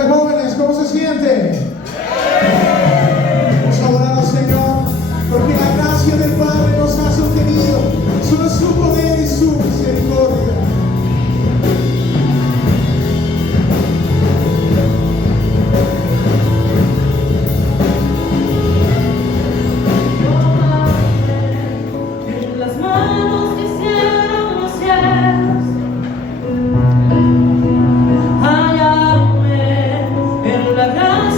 tarde, jóvenes, ¿cómo se siente? Vamos a adorar al Señor, porque la gracia del Padre nos ha sostenido. Solo su poder y su misericordia. En las manos que hicieron los cielos, hallarme en la gracia.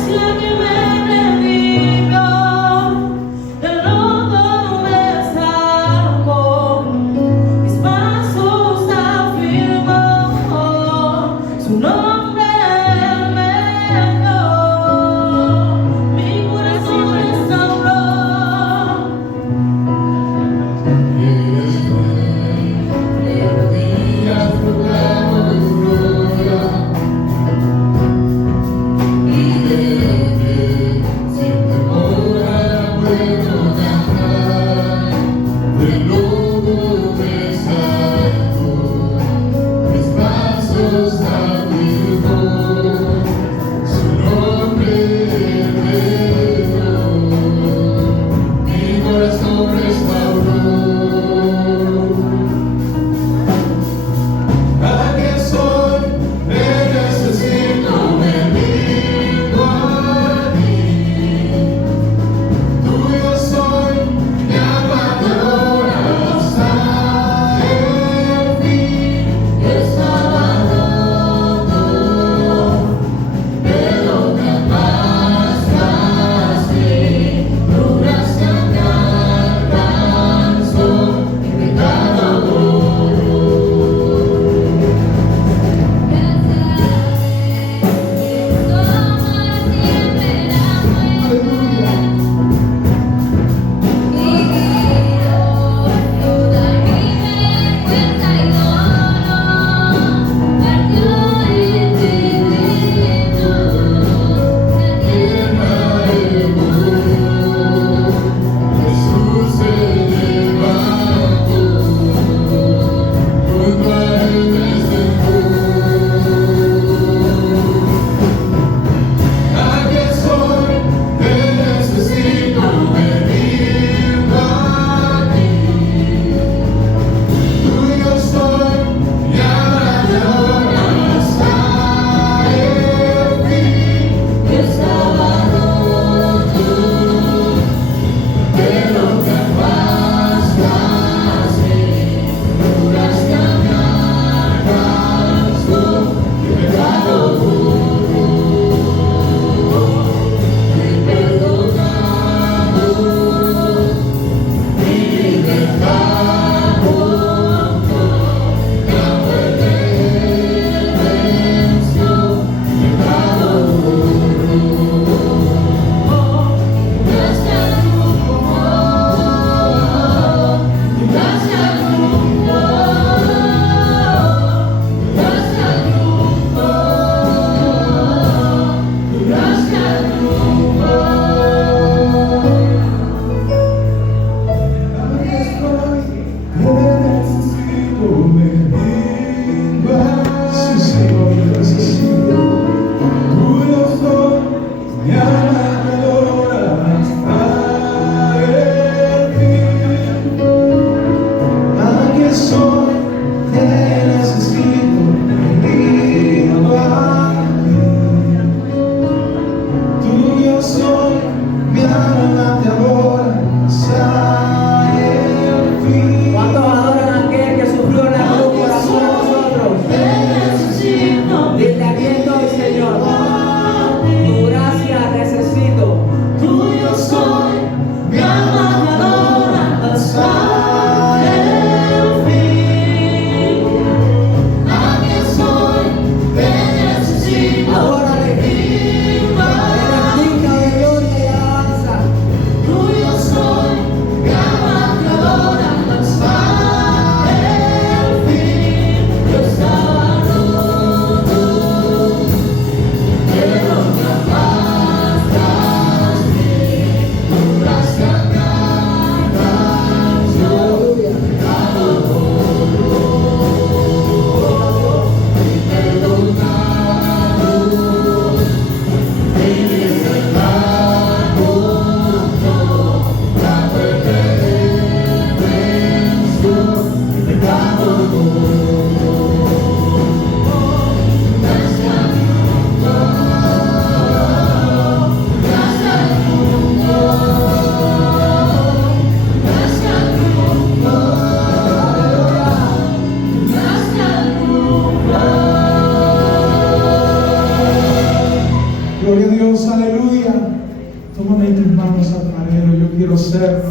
Tómame en tus manos, alfarero. Yo quiero ser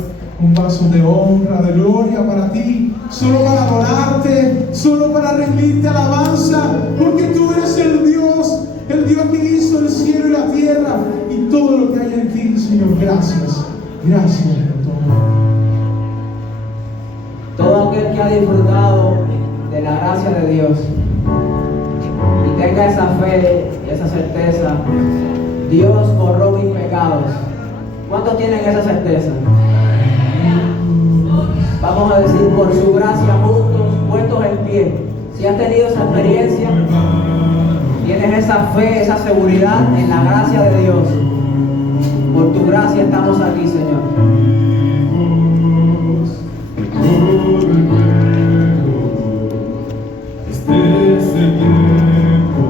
un vaso de honra, de gloria para ti, solo para adorarte, solo para rendirte alabanza, porque tú eres el Dios que hizo el cielo y la tierra y todo lo que hay en ti, Señor. Gracias, gracias por todo. Todo aquel que ha disfrutado de la gracia de Dios y tenga esa fe y esa certeza, Dios borró mis pecados. ¿Cuántos tienen esa certeza? Vamos a decir, por su gracia, juntos, puestos en pie. Si has tenido esa experiencia, tienes esa fe, esa seguridad en la gracia de Dios. Por tu gracia estamos aquí, Señor. Este es el tiempo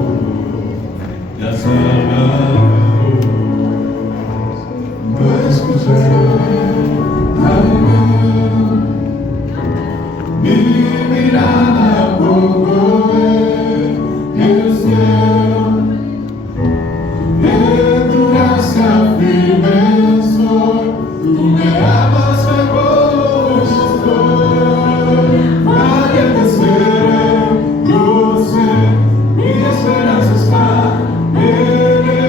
de hacer no escuché mi mirada pongo en el cielo, en tu gracia firme soy, tú me amas mejor estoy, nadie te seré, yo sé, mi esperanza está en él.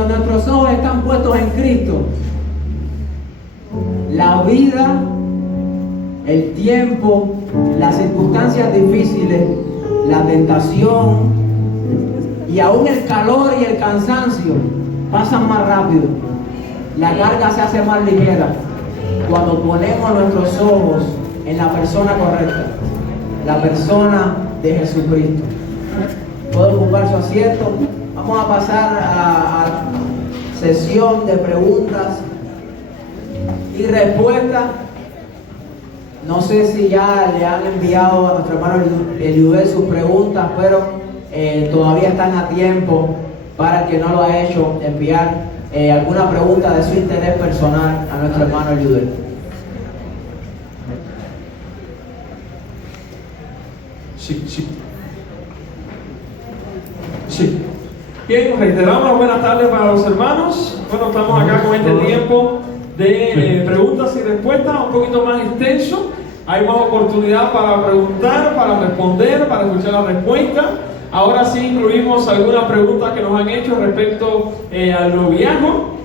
cuando nuestros ojos están puestos en Cristo, la vida, el tiempo, las circunstancias difíciles, la tentación y aún el calor y el cansancio pasan más rápido. La carga se hace más ligera cuando ponemos nuestros ojos en la persona correcta, la persona de Jesucristo. Puede ocupar su asiento. Vamos a pasar a sesión de preguntas y respuestas. No sé si ya le han enviado a nuestro hermano Eliudel sus preguntas, pero todavía están a tiempo para el que no lo ha hecho enviar alguna pregunta de su interés personal a nuestro hermano Eliudel. Sí. Bien, reiteramos buenas tardes para los hermanos. Bueno, estamos acá con este tiempo de preguntas y respuestas un poquito más extenso. Hay más oportunidad para preguntar, para responder, para escuchar la respuesta. Ahora sí incluimos algunas preguntas que nos han hecho respecto al noviazgo.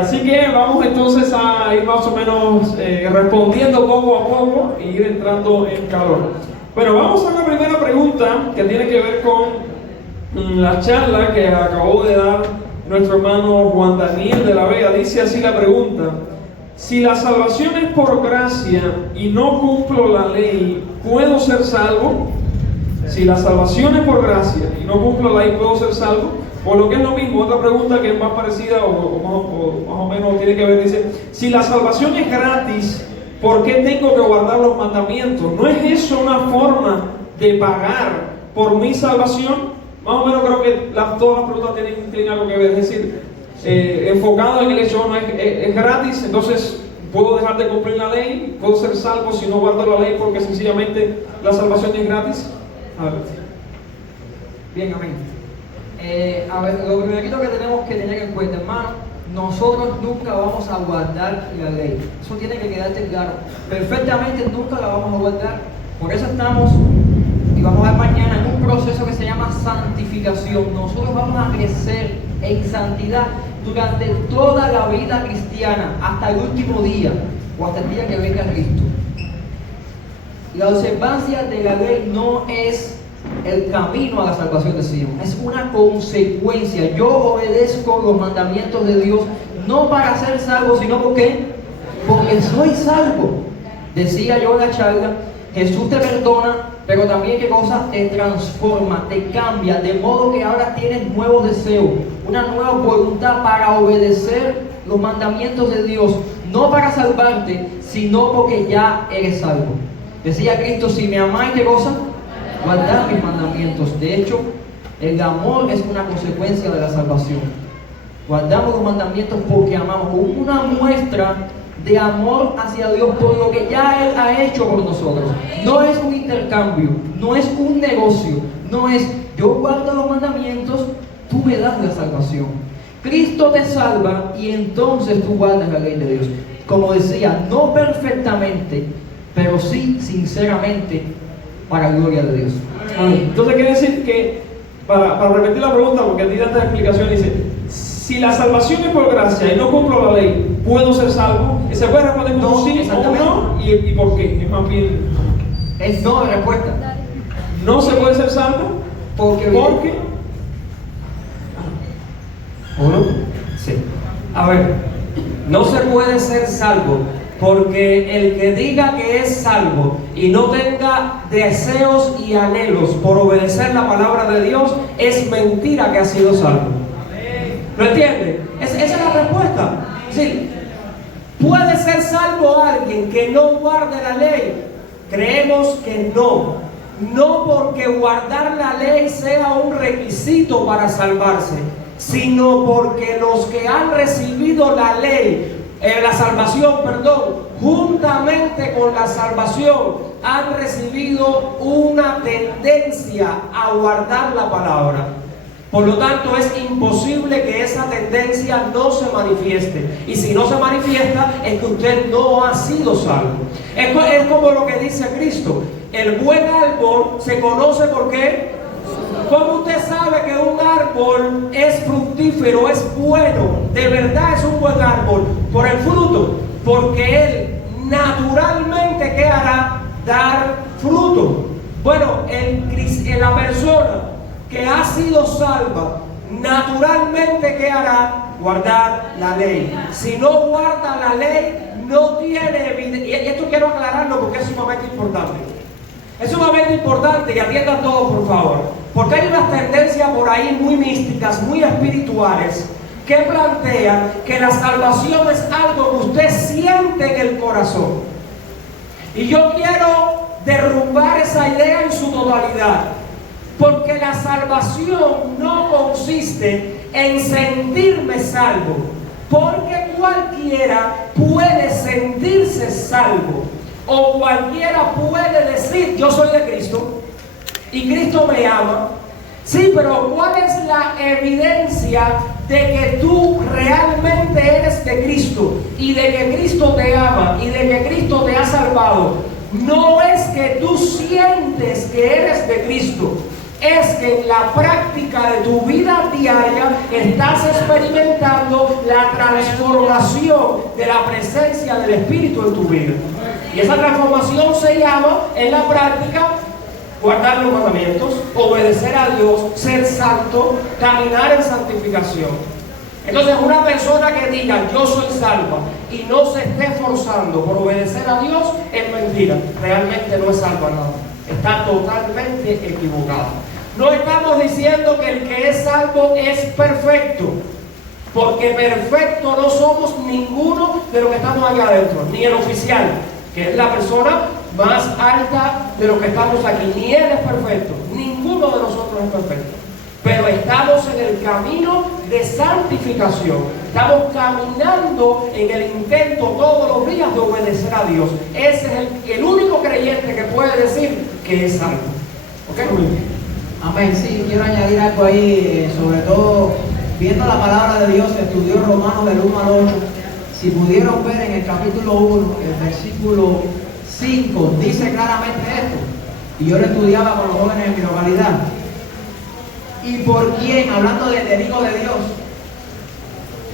Así que vamos entonces a ir más o menos respondiendo poco a poco e ir entrando en calor. Bueno, vamos a la primera pregunta que tiene que ver con la charla que acabó de dar nuestro hermano Juan Daniel de la Vega. Dice así la pregunta: si la salvación es por gracia y no cumplo la ley, ¿puedo ser salvo? Si la salvación es por gracia y no cumplo la ley, ¿puedo ser salvo? O lo que es lo mismo, otra pregunta que es más parecida o más o menos tiene que ver, dice: si la salvación es gratis, ¿por qué tengo que guardar los mandamientos? ¿No es eso una forma de pagar por mi salvación? Más o menos creo que todas las preguntas tienen algo que ver, es decir, enfocado en el hecho, no es gratis, entonces puedo dejar de cumplir la ley, puedo ser salvo si no guardo la ley porque sencillamente la salvación es gratis. A ver. Bien, amén. A ver, lo primerito que tenemos que tener en cuenta, hermano, nosotros nunca vamos a guardar la ley. Eso tiene que quedarte claro. Perfectamente nunca la vamos a guardar. Por eso estamos, y vamos a ver mañana, en un proceso que se llama santificación. Nosotros vamos a crecer en santidad durante toda la vida cristiana, hasta el último día, o hasta el día que venga Cristo. La observancia de la ley no es el camino a la salvación, decimos, es una consecuencia. Yo obedezco los mandamientos de Dios no para ser salvo, sino porque soy salvo. Decía yo en la charla, Jesús te perdona, pero también qué cosa, te transforma, te cambia, de modo que ahora tienes nuevos deseos, una nueva voluntad para obedecer los mandamientos de Dios, no para salvarte, sino porque ya eres salvo. Decía Cristo: si me amáis, ¿qué cosa? Guardad mis mandamientos. De hecho, el amor es una consecuencia de la salvación. Guardamos los mandamientos porque amamos, como una muestra de amor hacia Dios por lo que ya Él ha hecho por nosotros. No es un intercambio, no es un negocio, no es yo guardo los mandamientos, tú me das la salvación. Cristo te salva y entonces tú guardas la ley de Dios. Como decía, no perfectamente, pero sí sinceramente, para la gloria de Dios. Entonces quiere decir que, para repetir la pregunta, porque di tanta explicación, dice: si la salvación es por gracia y no cumplo la ley, ¿puedo ser salvo? ¿Y se puede responder con un sí o un no? ¿Y por qué? Es más bien... Es no de respuesta. ¿No se puede ser salvo? ¿Por qué? ¿O no? Sí. A ver, no se puede ser salvo porque el que diga que es salvo y no tenga deseos y anhelos por obedecer la palabra de Dios, es mentira que ha sido salvo. ¿Lo entiende? Esa es la respuesta. Sí. ¿Puede ser salvo alguien que no guarde la ley? Creemos que no. No porque guardar la ley sea un requisito para salvarse, sino porque los que han recibido la ley, la salvación, juntamente con la salvación, han recibido una tendencia a guardar la palabra. Por lo tanto, es imposible que esa tendencia no se manifieste. Y si no se manifiesta, es que usted no ha sido salvo. Es como lo que dice Cristo: el buen árbol se conoce ¿por qué? ¿Cómo usted sabe que un árbol es fructífero, es bueno? De verdad es un buen árbol. Por el fruto. Porque él naturalmente, ¿qué hará? Dar fruto. Bueno, la persona que ha sido salva, naturalmente, ¿qué hará? Guardar la ley. Si no guarda la ley, no tiene evidencia. Y esto quiero aclararlo porque es sumamente importante. Es sumamente importante y atiendan todos, por favor. Porque hay unas tendencias por ahí muy místicas, muy espirituales, que plantean que la salvación es algo que usted siente en el corazón. Y yo quiero derrumbar esa idea en su totalidad. Porque la salvación no consiste en sentirme salvo. Porque cualquiera puede sentirse salvo. O cualquiera puede decir, yo soy de Cristo y Cristo me ama. Sí, pero ¿cuál es la evidencia de que tú realmente eres de Cristo y de que Cristo te ama y de que Cristo te ha salvado? No es que tú sientes que eres de Cristo, es que en la práctica de tu vida diaria estás experimentando la transformación de la presencia del Espíritu en tu vida. Y esa transformación se llama, en la práctica, guardar los mandamientos, obedecer a Dios, ser santo, caminar en santificación. Entonces, una persona que diga yo soy salva y no se esté esforzando por obedecer a Dios es mentira. Realmente no es salva nada. Está totalmente equivocado. No estamos diciendo que el que es salvo es perfecto, porque perfecto no somos ninguno de los que estamos allá adentro, ni el oficial, que es la persona más alta de los que estamos aquí. Ni él es perfecto, ninguno de nosotros es perfecto. Pero estamos en el camino de santificación. Estamos caminando en el intento todos los días de obedecer a Dios. Ese es el único creyente que puede decir que es salvo. ¿Ok? Amén. Sí, quiero añadir algo ahí, sobre todo viendo la palabra de Dios, estudió Romanos del 1 al 8. Si pudieron ver en el capítulo 1, el versículo 5, dice claramente esto. Y yo lo estudiaba con los jóvenes en mi localidad. Y por quien, hablando del Hijo de Dios,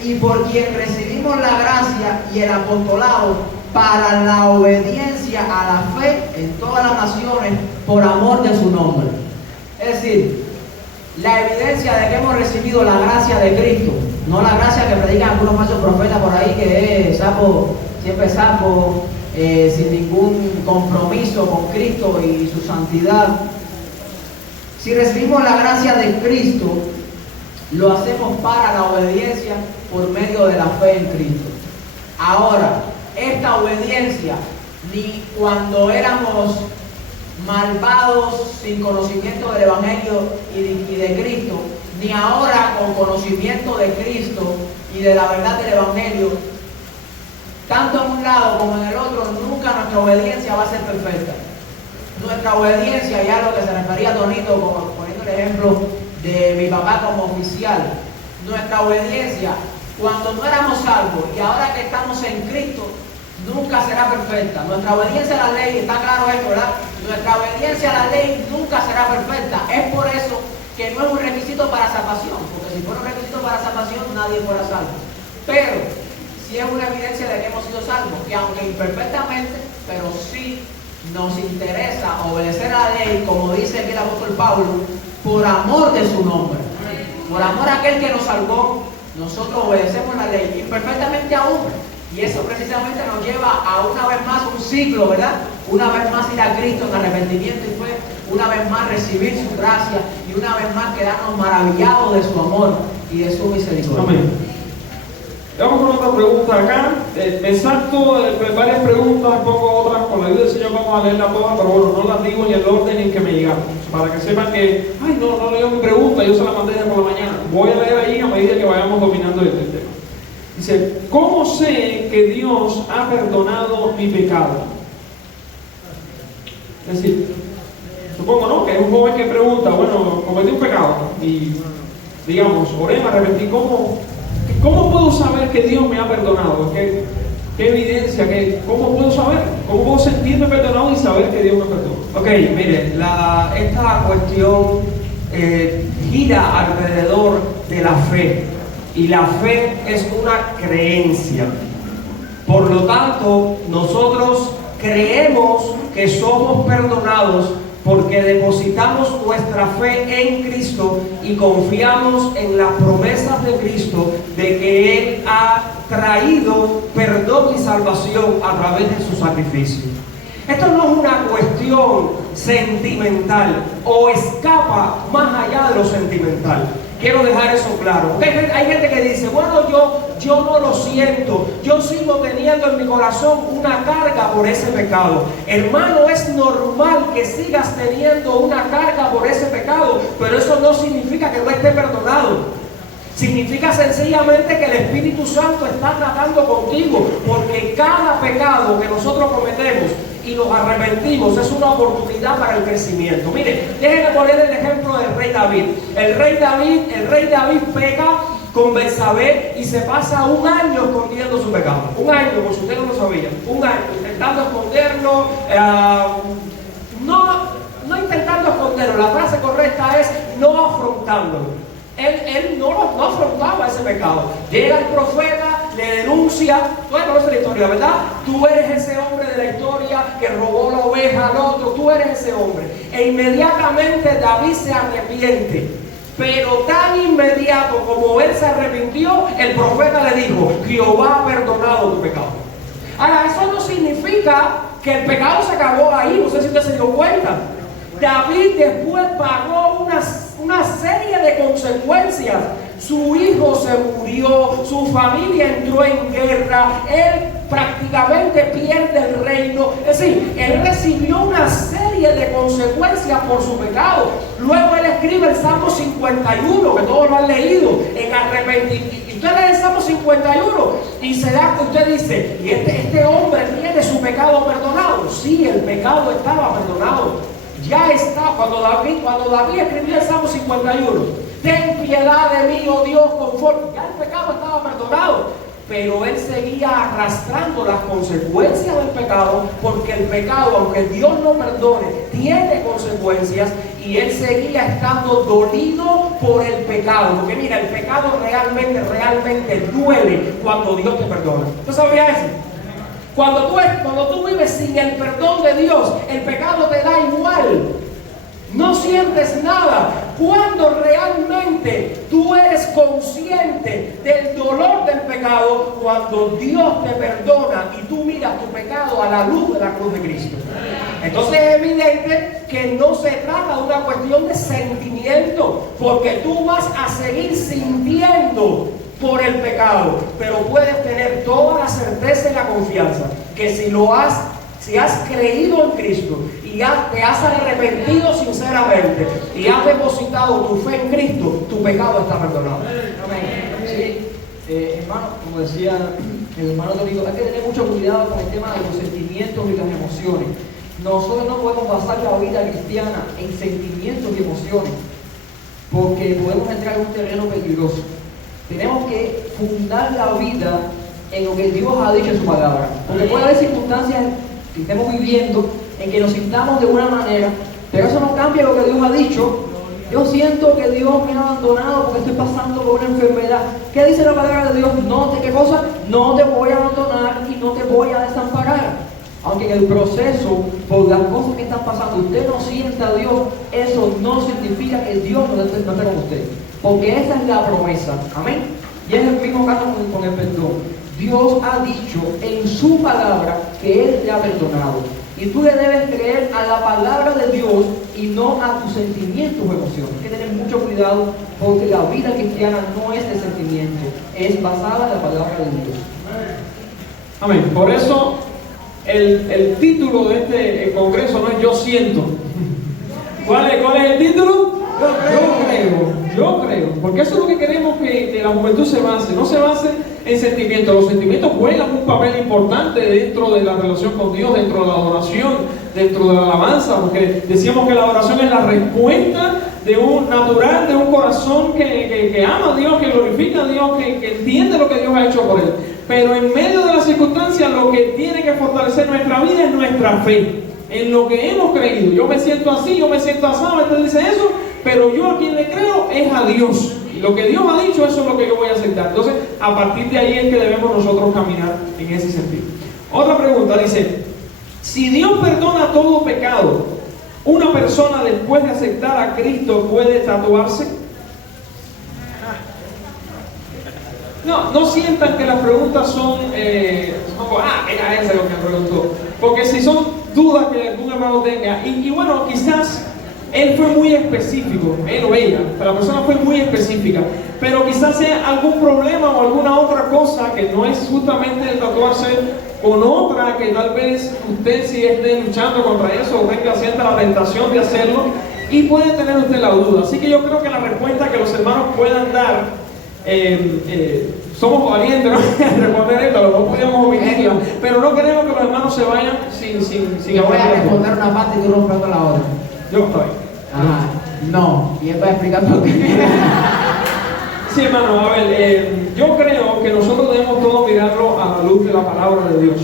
y por quien recibimos la gracia y el apostolado para la obediencia a la fe en todas las naciones por amor de su nombre. Es decir, la evidencia de que hemos recibido la gracia de Cristo, no la gracia que predican algunos falsos profetas por ahí, que es sapo, siempre sapo, sin ningún compromiso con Cristo y su santidad. Si recibimos la gracia de Cristo, lo hacemos para la obediencia por medio de la fe en Cristo. Ahora, esta obediencia, ni cuando éramos malvados sin conocimiento del Evangelio y de Cristo, ni ahora con conocimiento de Cristo y de la verdad del Evangelio, tanto en un lado como en el otro, nunca nuestra obediencia va a ser perfecta. Nuestra obediencia, ya lo que se refería a Tonito, como poniendo el ejemplo de mi papá como oficial, nuestra obediencia cuando no éramos salvos y ahora que estamos en Cristo, nunca será perfecta. Nuestra obediencia a la ley, está claro esto, ¿verdad? Nuestra obediencia a la ley nunca será perfecta. Es por eso que no es un requisito para salvación, porque si fuera un requisito para salvación, nadie fuera salvo. Pero sí es una evidencia de que hemos sido salvos, que aunque imperfectamente, pero sí nos interesa obedecer a la ley, como dice aquí el apóstol Pablo, por amor de su nombre. Por amor a aquel que nos salvó, nosotros obedecemos la ley, imperfectamente aún. Y eso precisamente nos lleva a una vez más un ciclo, ¿verdad? Una vez más ir a Cristo en arrepentimiento y fe, una vez más recibir su gracia y una vez más quedarnos maravillados de su amor y de su misericordia. Amén. Vamos con otra pregunta acá. Exacto, varias preguntas, pongo otras, con la ayuda del Señor vamos a leerlas todas, pero bueno, no las digo ni el orden en que me llegaron. Para que sepan que, no leo mi pregunta, yo se la mandé por la mañana. Voy a leer ahí a medida que vayamos dominando este tema. Dice, ¿cómo sé que Dios ha perdonado mi pecado? Es decir, supongo, ¿no? Que es un joven que pregunta, bueno, cometí un pecado y, digamos, oré, me arrepentí, ¿cómo puedo saber que Dios me ha perdonado? ¿Qué evidencia? ¿Cómo puedo saber? ¿Cómo puedo sentirme perdonado y saber que Dios me perdonó? Ok, mire, esta cuestión gira alrededor de la fe. Y la fe es una creencia. Por lo tanto, nosotros creemos que somos perdonados porque depositamos nuestra fe en Cristo y confiamos en las promesas de Cristo de que Él ha traído perdón y salvación a través de su sacrificio. Esto no es una cuestión sentimental o escapa más allá de lo sentimental. Quiero dejar eso claro. Hay gente que dice, bueno, yo no lo siento, yo sigo teniendo en mi corazón una carga por ese pecado. Hermano, es normal que sigas teniendo una carga por ese pecado, pero eso no significa que no esté perdonado. Significa sencillamente que el Espíritu Santo está tratando contigo, porque cada pecado que nosotros cometemos y nos arrepentimos es una oportunidad para el crecimiento. Mire, déjenme poner el ejemplo del rey David. El rey David peca con Betsabé y se pasa un año escondiendo su pecado. Un año, por si usted no lo sabía. Un año intentando esconderlo. No intentando esconderlo, la frase correcta es no afrontándolo. Él no afrontaba ese pecado. Llega el profeta, le denuncia. Tú conoces la historia, ¿verdad? Tú eres ese hombre de la historia que robó la oveja al otro. Tú eres ese hombre. E inmediatamente David se arrepiente. Pero tan inmediato como él se arrepintió, el profeta le dijo: Jehová ha perdonado tu pecado. Ahora, eso no significa que el pecado se acabó ahí. No sé si usted se dio cuenta. David después pagó una serie de consecuencias. Su hijo se murió, su familia entró en guerra, él prácticamente pierde el reino. Es decir, él recibió una serie de consecuencias por su pecado. Luego él escribe el Salmo 51, que todos lo han leído, en arrepentimiento. Usted lee el Salmo 51 y se da que usted dice, y este hombre tiene su pecado perdonado. Sí, el pecado estaba perdonado. Ya está, cuando David escribió el Salmo 51, ten piedad de mí, oh Dios, conforme. Ya el pecado estaba perdonado, pero él seguía arrastrando las consecuencias del pecado, porque el pecado, aunque Dios no perdone, tiene consecuencias, y él seguía estando dolido por el pecado. Porque mira, el pecado realmente duele cuando Dios te perdona. ¿Usted sabía eso? Cuando tú vives sin el perdón de Dios, el pecado te da igual. No sientes nada. Cuando realmente tú eres consciente del dolor del pecado, cuando Dios te perdona y tú miras tu pecado a la luz de la cruz de Cristo. Entonces es evidente que no se trata de una cuestión de sentimiento, porque tú vas a seguir sintiendo por el pecado, pero puedes tener toda la certeza y la confianza que si has creído en Cristo y te has arrepentido sinceramente y has depositado tu fe en Cristo, tu pecado está perdonado. Amén. Sí, hermano, como decía el hermano Domingo, hay que tener mucho cuidado con el tema de los sentimientos y las emociones. Nosotros no podemos basar la vida cristiana en sentimientos y emociones, porque podemos entrar en un terreno peligroso. Tenemos que fundar la vida en lo que Dios ha dicho en su palabra. Porque puede haber circunstancias que estemos viviendo en que nos sintamos de una manera, pero eso no cambia lo que Dios ha dicho. Yo siento que Dios me ha abandonado porque estoy pasando por una enfermedad. ¿Qué dice la palabra de Dios? ¿Qué cosa? No te voy a abandonar y no te voy a desamparar. Aunque en el proceso, por las cosas que están pasando, usted no sienta a Dios, eso no significa que Dios no esté con usted. Porque esa es la promesa. Amén. Y es el mismo caso con el perdón. Dios ha dicho en su palabra que Él te ha perdonado. Y tú le debes creer a la palabra de Dios y no a tus sentimientos o emociones. Hay que tener mucho cuidado, porque la vida cristiana no es de sentimiento, es basada en la palabra de Dios. Amén. Por eso el título de este congreso no es Yo siento. ¿Cuál es el título? Yo creo, porque eso es lo que queremos que la juventud se base. No se base en sentimientos. Los sentimientos juegan un papel importante dentro de la relación con Dios, dentro de la adoración, dentro de la alabanza, porque decíamos que la adoración es la respuesta de un natural, de un corazón que ama a Dios, que glorifica a Dios, que entiende lo que Dios ha hecho por él. Pero en medio de las circunstancias, lo que tiene que fortalecer nuestra vida es nuestra fe, en lo que hemos creído. Yo me siento así, yo me siento asado, usted dice eso, pero yo a quien le creo es a Dios. Y lo que Dios ha dicho, eso es lo que yo voy a aceptar. Entonces, a partir de ahí es que debemos nosotros caminar en ese sentido. Otra pregunta dice, si Dios perdona todo pecado, ¿una persona después de aceptar a Cristo puede tatuarse? No sientan que las preguntas son como, era ese lo que me preguntó. Porque si son dudas que algún hermano tenga, y bueno, quizás él fue muy específico, él o ella, pero la persona fue muy específica, pero quizás sea algún problema o alguna otra cosa que no es justamente el tatuarse con otra, que tal vez usted sí esté luchando contra eso o venga sienta la tentación de hacerlo y puede tener usted la duda. Así que yo creo que la respuesta que los hermanos puedan dar, somos valientes, ¿no? Responder esto, a lo mejor podríamos omitirla, pero no queremos que los hermanos se vayan sin Yo voy a responder una parte y tú respondiendo la otra. Yo estoy. Ajá, no, y él va a explicar por qué. Sí, hermano, a ver, yo creo que nosotros debemos todo mirarlo a la luz de la palabra de Dios.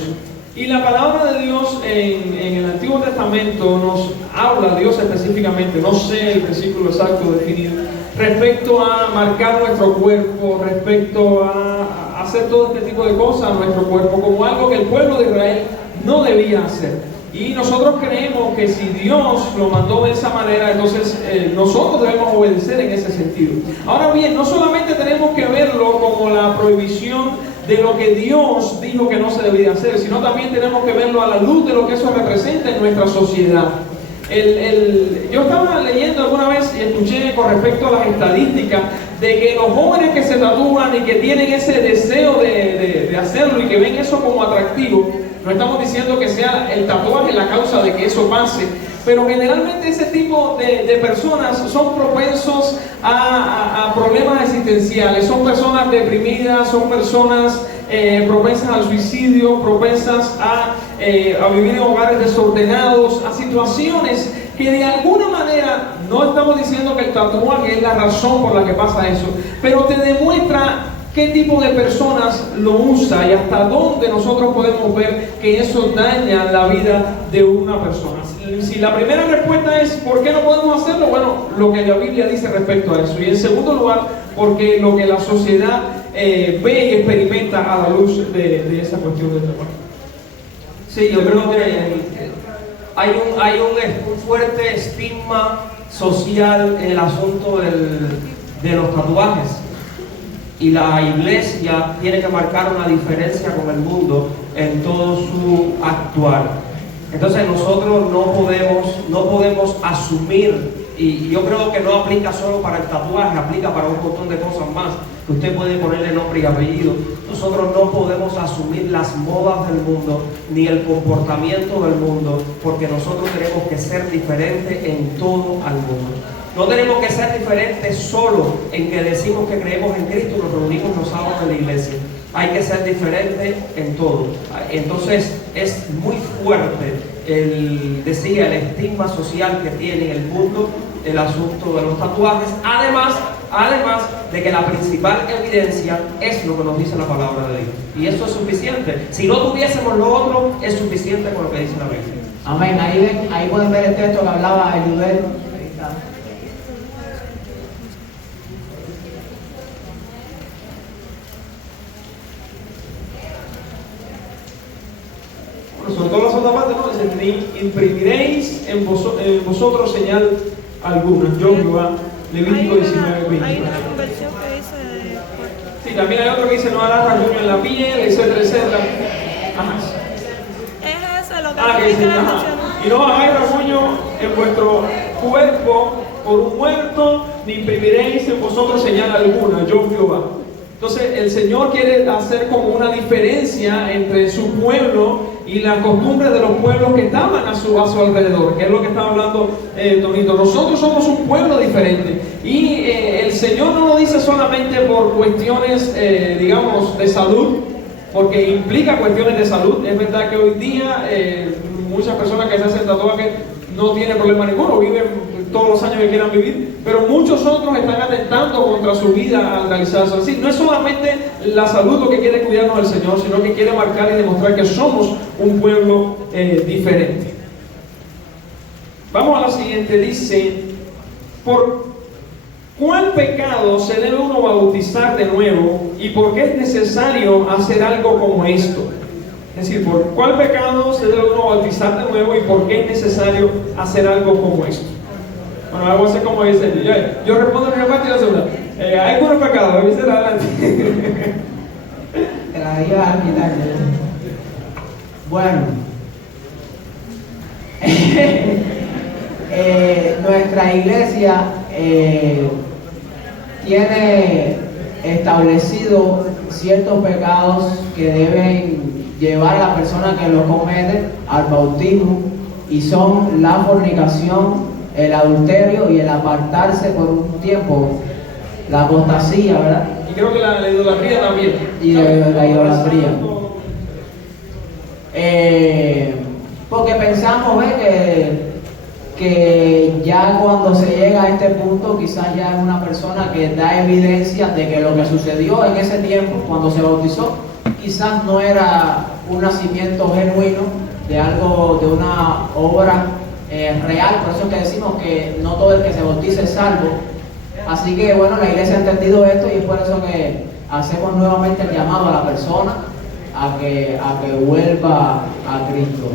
Y la palabra de Dios en el Antiguo Testamento nos habla, Dios específicamente, no sé el versículo exacto definido, respecto a marcar nuestro cuerpo, respecto a hacer todo este tipo de cosas a nuestro cuerpo, como algo que el pueblo de Israel no debía hacer. Y nosotros creemos que si Dios lo mandó de esa manera, entonces nosotros debemos obedecer en ese sentido. Ahora bien, no solamente tenemos que verlo como la prohibición de lo que Dios dijo que no se debía hacer, sino también tenemos que verlo a la luz de lo que eso representa en nuestra sociedad. Yo estaba leyendo alguna vez y escuché con respecto a las estadísticas de que los jóvenes que se tatúan y que tienen ese deseo de hacerlo y que ven eso como atractivo, no estamos diciendo que sea el tatuaje la causa de que eso pase, pero generalmente ese tipo de personas son propensos a problemas existenciales, son personas deprimidas, son personas propensas al suicidio, propensas a vivir en hogares desordenados, a situaciones que de alguna manera, no estamos diciendo que el tatuaje es la razón por la que pasa eso, pero te demuestra qué tipo de personas lo usa y hasta dónde nosotros podemos ver que eso daña la vida de una persona. Si la primera respuesta es ¿por qué no podemos hacerlo? Bueno, lo que la Biblia dice respecto a eso. Y en segundo lugar, porque lo que la sociedad ve y experimenta a la luz de esa cuestión del trabajo. Sí, yo creo que hay un fuerte estigma social en el asunto de los tatuajes. Y la iglesia tiene que marcar una diferencia con el mundo en todo su actuar. Entonces nosotros no podemos asumir, y yo creo que no aplica solo para el tatuaje, aplica para un montón de cosas más, que usted puede ponerle nombre y apellido. Nosotros no podemos asumir las modas del mundo, ni el comportamiento del mundo, porque nosotros tenemos que ser diferentes en todo al mundo. No tenemos que ser diferentes solo en que decimos que creemos en Cristo y nos reunimos los sábados en la iglesia. Hay que ser diferentes en todo. Entonces es muy fuerte el estigma social que tiene en el mundo el asunto de los tatuajes. Además de que la principal evidencia es lo que nos dice la palabra de Dios. Y eso es suficiente. Si no tuviésemos lo otro, es suficiente con lo que dice la Biblia. Amén. Ahí pueden ver el texto que hablaba Elibel. Sobre todo las otras partes, ¿no? Dice, ni imprimiréis en vosotros señal alguna. Yo, Jehová, Levítico 19, 20. Hay una conversión que dice... Sí, también hay otro que dice, no harás rasguño en la piel, etcétera, etcétera. Ajá. Es eso lo que Que dice, ajá. Y no hagáis rasguño en vuestro cuerpo por un muerto, ni imprimiréis en vosotros señal alguna. Yo, Jehová. Entonces, el Señor quiere hacer como una diferencia entre su pueblo y las costumbres de los pueblos que estaban a su alrededor, que es lo que está hablando Tonito. Nosotros somos un pueblo diferente y el Señor no lo dice solamente por cuestiones, digamos, de salud, porque implica cuestiones de salud. Es verdad que hoy día muchas personas que se hacen tatuajes no tienen problema ninguno, viven todos los años que quieran vivir, pero muchos otros están atentando contra su vida al realizarse así. No es solamente la salud lo que quiere cuidarnos el Señor, sino que quiere marcar y demostrar que somos un pueblo diferente. Vamos a la siguiente, dice, ¿por ¿cuál pecado se debe uno bautizar de nuevo y por qué es necesario hacer algo como esto? Es decir, ¿por cuál pecado se debe uno bautizar de nuevo y por qué es necesario hacer algo como esto? Bueno, algo así como dice, yo respondo la primera parte y la segunda. Hay algunos pecados, voy a decir adelante. Te la iba a quitar. Bueno, nuestra iglesia tiene establecido ciertos pecados que deben llevar a la persona que los comete al bautismo, y son la fornicación, el adulterio y el apartarse por un tiempo, la apostasía, ¿verdad? Y creo que la idolatría también. Y la idolatría. Porque pensamos que ya cuando se llega a este punto, quizás ya es una persona que da evidencia de que lo que sucedió en ese tiempo, cuando se bautizó, quizás no era un nacimiento genuino de algo, de una obra real. Por eso es que decimos que no todo el que se bautiza es salvo. Así que bueno, la iglesia ha entendido esto y es por eso que hacemos nuevamente el llamado a la persona a que vuelva a Cristo.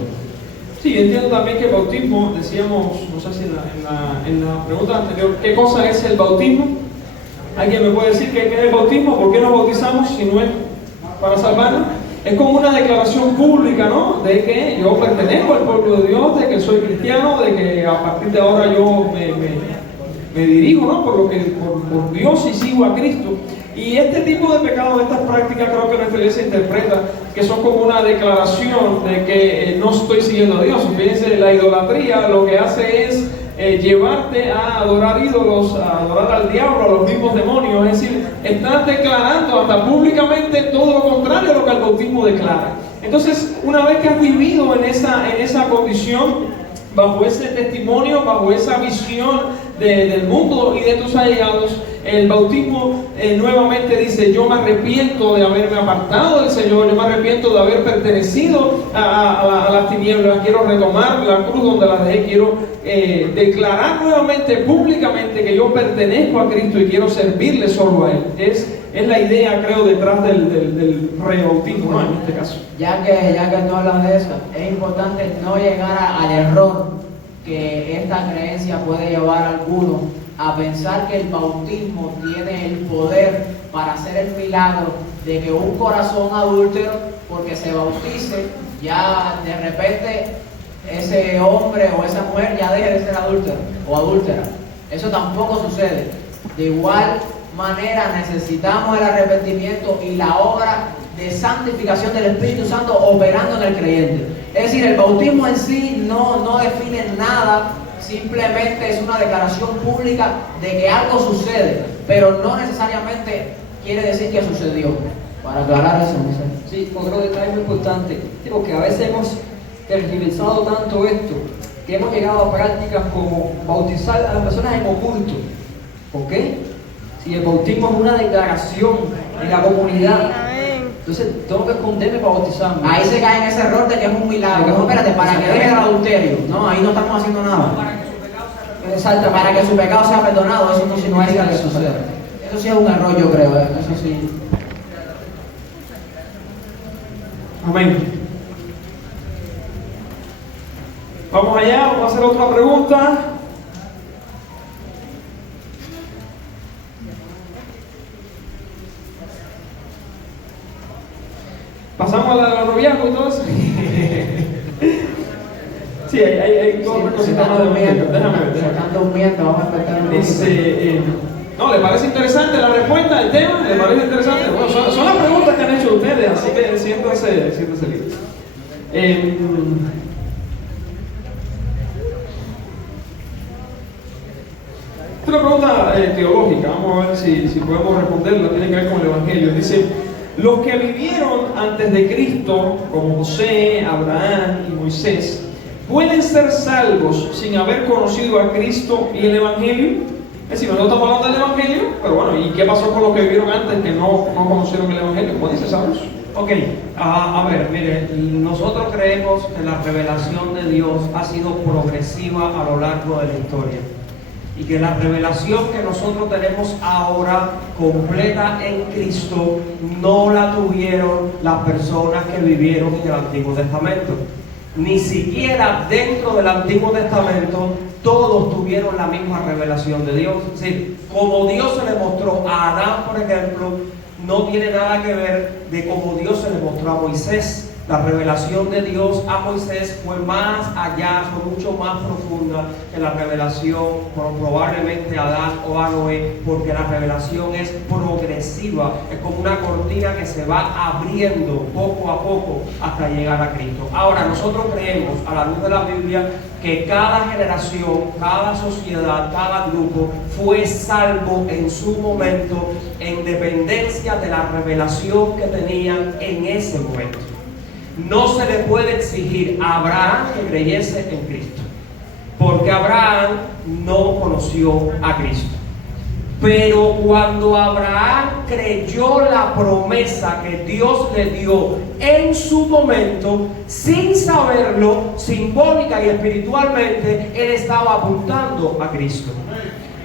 Sí, entiendo también que el bautismo, decíamos, no sé si en la pregunta anterior, ¿qué cosa es el bautismo? ¿Alguien me puede decir qué es el bautismo? ¿Por qué nos bautizamos si no es para salvarnos? Es como una declaración pública, ¿no? De que yo pertenezco al pueblo de Dios, de que soy cristiano, de que a partir de ahora yo me dirijo, ¿no? por Dios y sigo a Cristo. Y este tipo de pecados, estas prácticas, creo que nuestra iglesia interpreta que son como una declaración de que no estoy siguiendo a Dios. Fíjense, la idolatría lo que hace es llevarte a adorar ídolos, a adorar al diablo, a los mismos demonios. Es decir, estás declarando hasta públicamente todo lo contrario a lo que el bautismo declara. Entonces, una vez que has vivido en esa condición, bajo ese testimonio, bajo esa visión del mundo y de tus allegados, el bautismo nuevamente dice: yo me arrepiento de haberme apartado del Señor, yo me arrepiento de haber pertenecido a las tinieblas, quiero retomar la cruz donde la dejé, quiero declarar nuevamente públicamente que yo pertenezco a Cristo y quiero servirle solo a Él. Es la idea, creo, detrás del rebautismo, ¿no? En este caso. Ya que tú hablas de eso, es importante no llegar al error que esta creencia puede llevar a algunos a pensar que el bautismo tiene el poder para hacer el milagro de que un corazón adúltero, porque se bautice, ya de repente ese hombre o esa mujer ya deje de ser adúltero o adúltera. Eso tampoco sucede. De igual manera necesitamos el arrepentimiento y la obra de santificación del Espíritu Santo operando en el creyente. Es decir, el bautismo en sí no define nada, simplemente es una declaración pública de que algo sucede, pero no necesariamente quiere decir que sucedió. Para aclarar eso, no sé. Sí, otro detalle muy importante, porque a veces hemos tergiversado tanto esto que hemos llegado a prácticas como bautizar a las personas en oculto. ¿Por qué? Si el bautismo es una declaración en la comunidad, entonces tengo que esconderme para bautizarme. Ahí se cae en ese error de que es un milagro. No, espérate, para que deje el adulterio. No, ahí no estamos haciendo nada. Exacto, para que su pecado sea perdonado. Eso no significa que suceda. Eso sí es un error, yo creo. Eso sí. Amén. Vamos allá, vamos a hacer otra pregunta. Pasamos a la noviazgo y todo eso. Sí, hay dos cositas más de noviazgo. Déjame ver. Vamos a empezar. Dice, no, ¿le parece interesante la respuesta del tema? ¿Le parece interesante? Bueno, son las preguntas que han hecho ustedes, así que siéntanse libres. Esta es una pregunta teológica, vamos a ver si podemos responderla, tiene que ver con el Evangelio. Dice: los que vivieron antes de Cristo, como José, Abraham y Moisés, ¿pueden ser salvos sin haber conocido a Cristo y el Evangelio? Es decir, nosotros estamos hablando del Evangelio, pero bueno, ¿y qué pasó con los que vivieron antes que no conocieron el Evangelio? ¿Cómo dice, sabes? Ok, a ver, mire, nosotros creemos que la revelación de Dios ha sido progresiva a lo largo de la historia. y que la revelación que nosotros tenemos ahora completa en Cristo no la tuvieron las personas que vivieron en el Antiguo Testamento. Ni siquiera dentro del Antiguo Testamento todos tuvieron la misma revelación de Dios. Es decir, como Dios se le mostró a Adán, por ejemplo, no tiene nada que ver de cómo Dios se le mostró a Moisés. La revelación de Dios a Moisés fue más allá, fue mucho más profunda que la revelación probablemente a Adán o a Noé, porque la revelación es progresiva, es como una cortina que se va abriendo poco a poco hasta llegar a Cristo. Ahora, nosotros creemos, a la luz de la Biblia, que cada generación, cada sociedad, cada grupo fue salvo en su momento en dependencia de la revelación que tenían en ese momento. No se le puede exigir a Abraham que creyese en Cristo, porque Abraham no conoció a Cristo. Pero cuando Abraham creyó la promesa que Dios le dio en su momento, sin saberlo, simbólica y espiritualmente, él estaba apuntando a Cristo.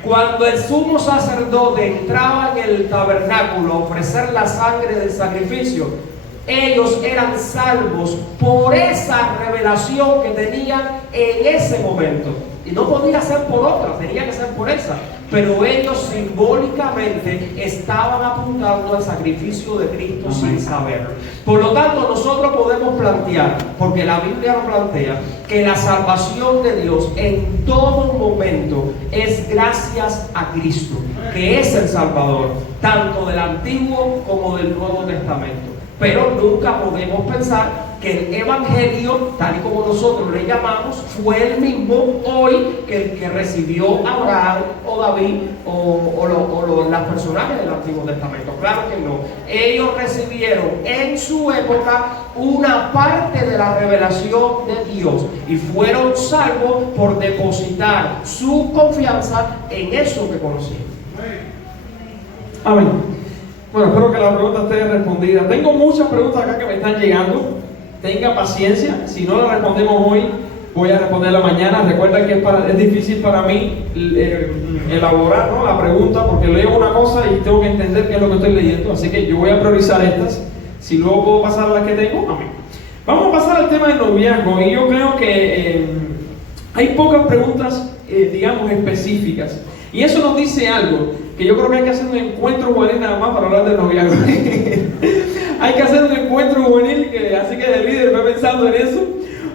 Cuando el sumo sacerdote entraba en el tabernáculo a ofrecer la sangre del sacrificio, ellos eran salvos por esa revelación que tenían en ese momento. Y no podía ser por otra, tenía que ser por esa. Pero ellos simbólicamente estaban apuntando al sacrificio de Cristo sin saberlo. Por lo tanto, nosotros podemos plantear, porque la Biblia lo plantea, que la salvación de Dios en todo momento es gracias a Cristo, que es el Salvador, tanto del Antiguo como del Nuevo Testamento. Pero nunca podemos pensar que el Evangelio, tal y como nosotros le llamamos, fue el mismo hoy que el que recibió Abraham o David o las personajes del Antiguo Testamento. Claro que no. Ellos recibieron en su época una parte de la revelación de Dios y fueron salvos por depositar su confianza en eso que conocían. Amén. Bueno, espero que la pregunta esté respondida. Tengo muchas preguntas acá que me están llegando. Tenga paciencia. Si no la respondemos hoy, voy a responderla mañana. Recuerda que es difícil para mí elaborar, ¿no?, la pregunta, porque leo una cosa y tengo que entender qué es lo que estoy leyendo. Así que yo voy a priorizar estas. Si luego puedo pasar a las que tengo, amén. Vamos a pasar al tema del noviazgo. Y yo creo que hay pocas preguntas, digamos, específicas. Y eso nos dice algo, que yo creo que hay que hacer un encuentro juvenil nada más para hablar del noviazgo. Hay que hacer un encuentro juvenil, así que el líder va pensando en eso,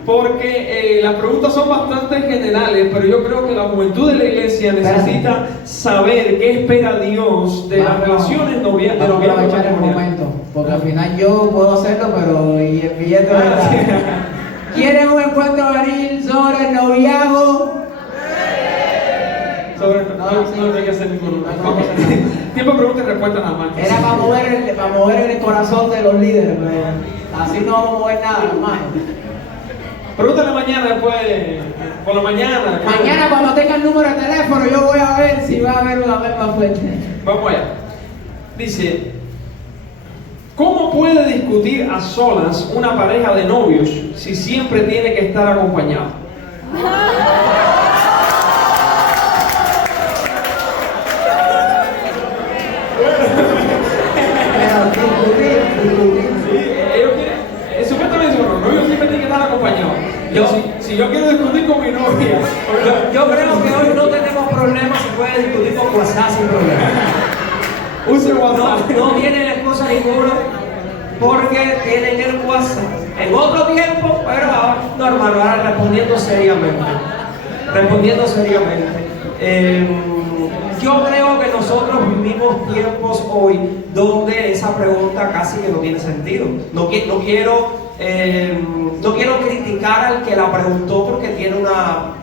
porque las preguntas son bastante generales, pero yo creo que la juventud de la iglesia necesita saber qué espera Dios de las relaciones noviazgo. Vamos a aprovechar el momento, porque al final yo puedo hacerlo, pero y el billete no está. ¿Quieren un encuentro juvenil sobre el noviazgo? No hay que hacer ninguno. Tiempo de preguntas y respuestas nada más. Era para mover el corazón de los líderes, pero así no vamos a mover nada, hermano. Pregúntale mañana después, por la mañana. Mañana cuando tenga el número de teléfono yo voy a ver si va a haber una vez más fuerte. Vamos allá. Dice, ¿cómo puede discutir a solas una pareja de novios si siempre tiene que estar acompañado? Supuestamente los novios siempre tienen que estar acompañados. Si yo quiero discutir con mi novia, yo creo que hoy no tenemos problemas, se puede discutir con WhatsApp sin problema. Use WhatsApp. No tienen excusa ninguna porque tienen el WhatsApp. En otro tiempo, pero ahora, no, hermano, ahora respondiendo seriamente. Yo creo que nosotros vivimos tiempos hoy donde esa pregunta casi que no tiene sentido. No quiero criticar al que la preguntó porque tiene una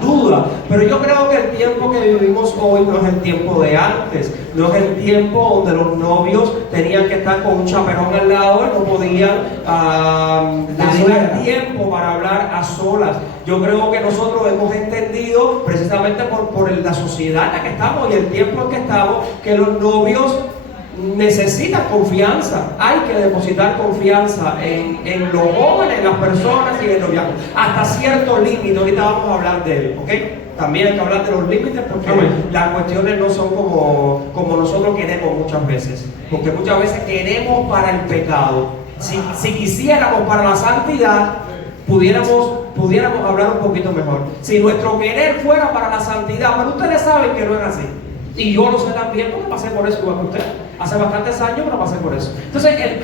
duda, pero yo creo que el tiempo que vivimos hoy no es el tiempo de antes, no es el tiempo donde los novios tenían que estar con un chaperón al lado, no podían tener tiempo para hablar a solas. Yo creo que nosotros hemos entendido, precisamente por la sociedad en la que estamos y el tiempo en que estamos, que los novios necesitan confianza. Hay que depositar confianza en los jóvenes, en las personas y en el noviazgo, hasta cierto límite. Ahorita vamos a hablar de él, ¿ok? También hay que hablar de los límites porque las cuestiones no son como nosotros queremos muchas veces. Porque muchas veces queremos para el pecado. Si quisiéramos para la santidad, pudiéramos hablar un poquito mejor. Si nuestro querer fuera para la santidad, pero ustedes saben que no es así. Y yo lo sé también porque pasé por eso igual que usted. Hace bastantes años pero pasé por eso. Entonces el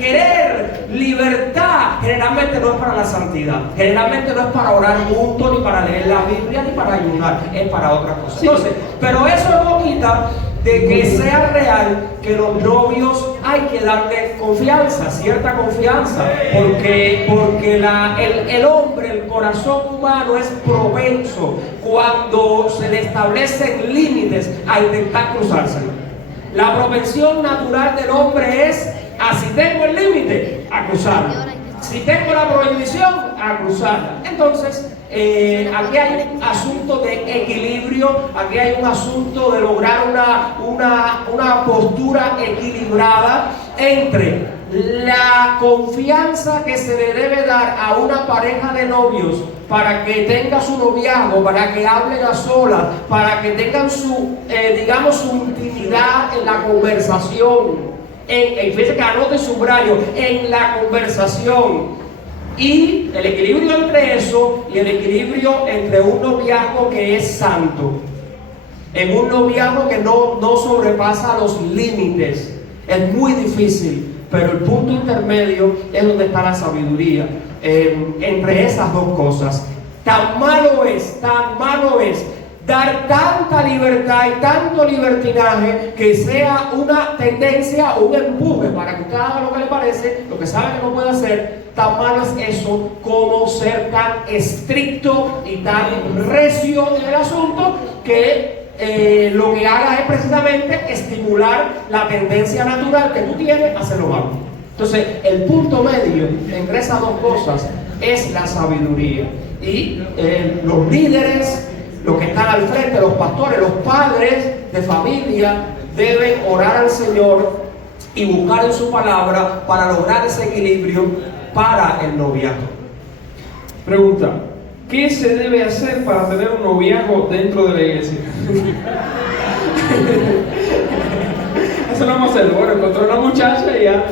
querer libertad generalmente no es para la santidad. Generalmente no es para orar juntos, ni para leer la Biblia, ni para ayunar. Es para otra cosa. Entonces, pero eso no quita de que sea real que los novios hay que darle confianza, cierta confianza, porque el hombre, el corazón humano es propenso cuando se le establecen límites a intentar cruzárselo. La propensión natural del hombre es, si tengo el límite, a cruzarlo. Si tengo la prohibición, a cruzarla. Entonces, aquí hay un asunto de equilibrio, aquí hay un asunto de lograr una postura equilibrada entre la confianza que se le debe dar a una pareja de novios para que tenga su noviazgo, para que hablen a solas, para que tengan su intimidad en la conversación. Fíjense que anote subrayo, en la conversación. Y el equilibrio entre eso y el equilibrio entre un noviazgo que es santo, en un noviazgo que no sobrepasa los límites. Es muy difícil, pero el punto intermedio es donde está la sabiduría, entre esas dos cosas. Tan malo es dar tanta libertad y tanto libertinaje que sea una tendencia, un empuje para que usted haga lo que le parece, lo que sabe que no puede hacer. Tan malo es eso como ser tan estricto y tan recio en el asunto que lo que haga es precisamente estimular la tendencia natural que tú tienes a hacer lo malo. Entonces, el punto medio entre esas dos cosas es la sabiduría. Y los líderes, los que están al frente, los pastores, los padres de familia, deben orar al Señor y buscar en su palabra para lograr ese equilibrio para el noviazgo. Pregunta: ¿qué se debe hacer para tener un noviazgo dentro de la iglesia? Eso no vamos a hacerlo. Bueno, encontrar una muchacha y ya.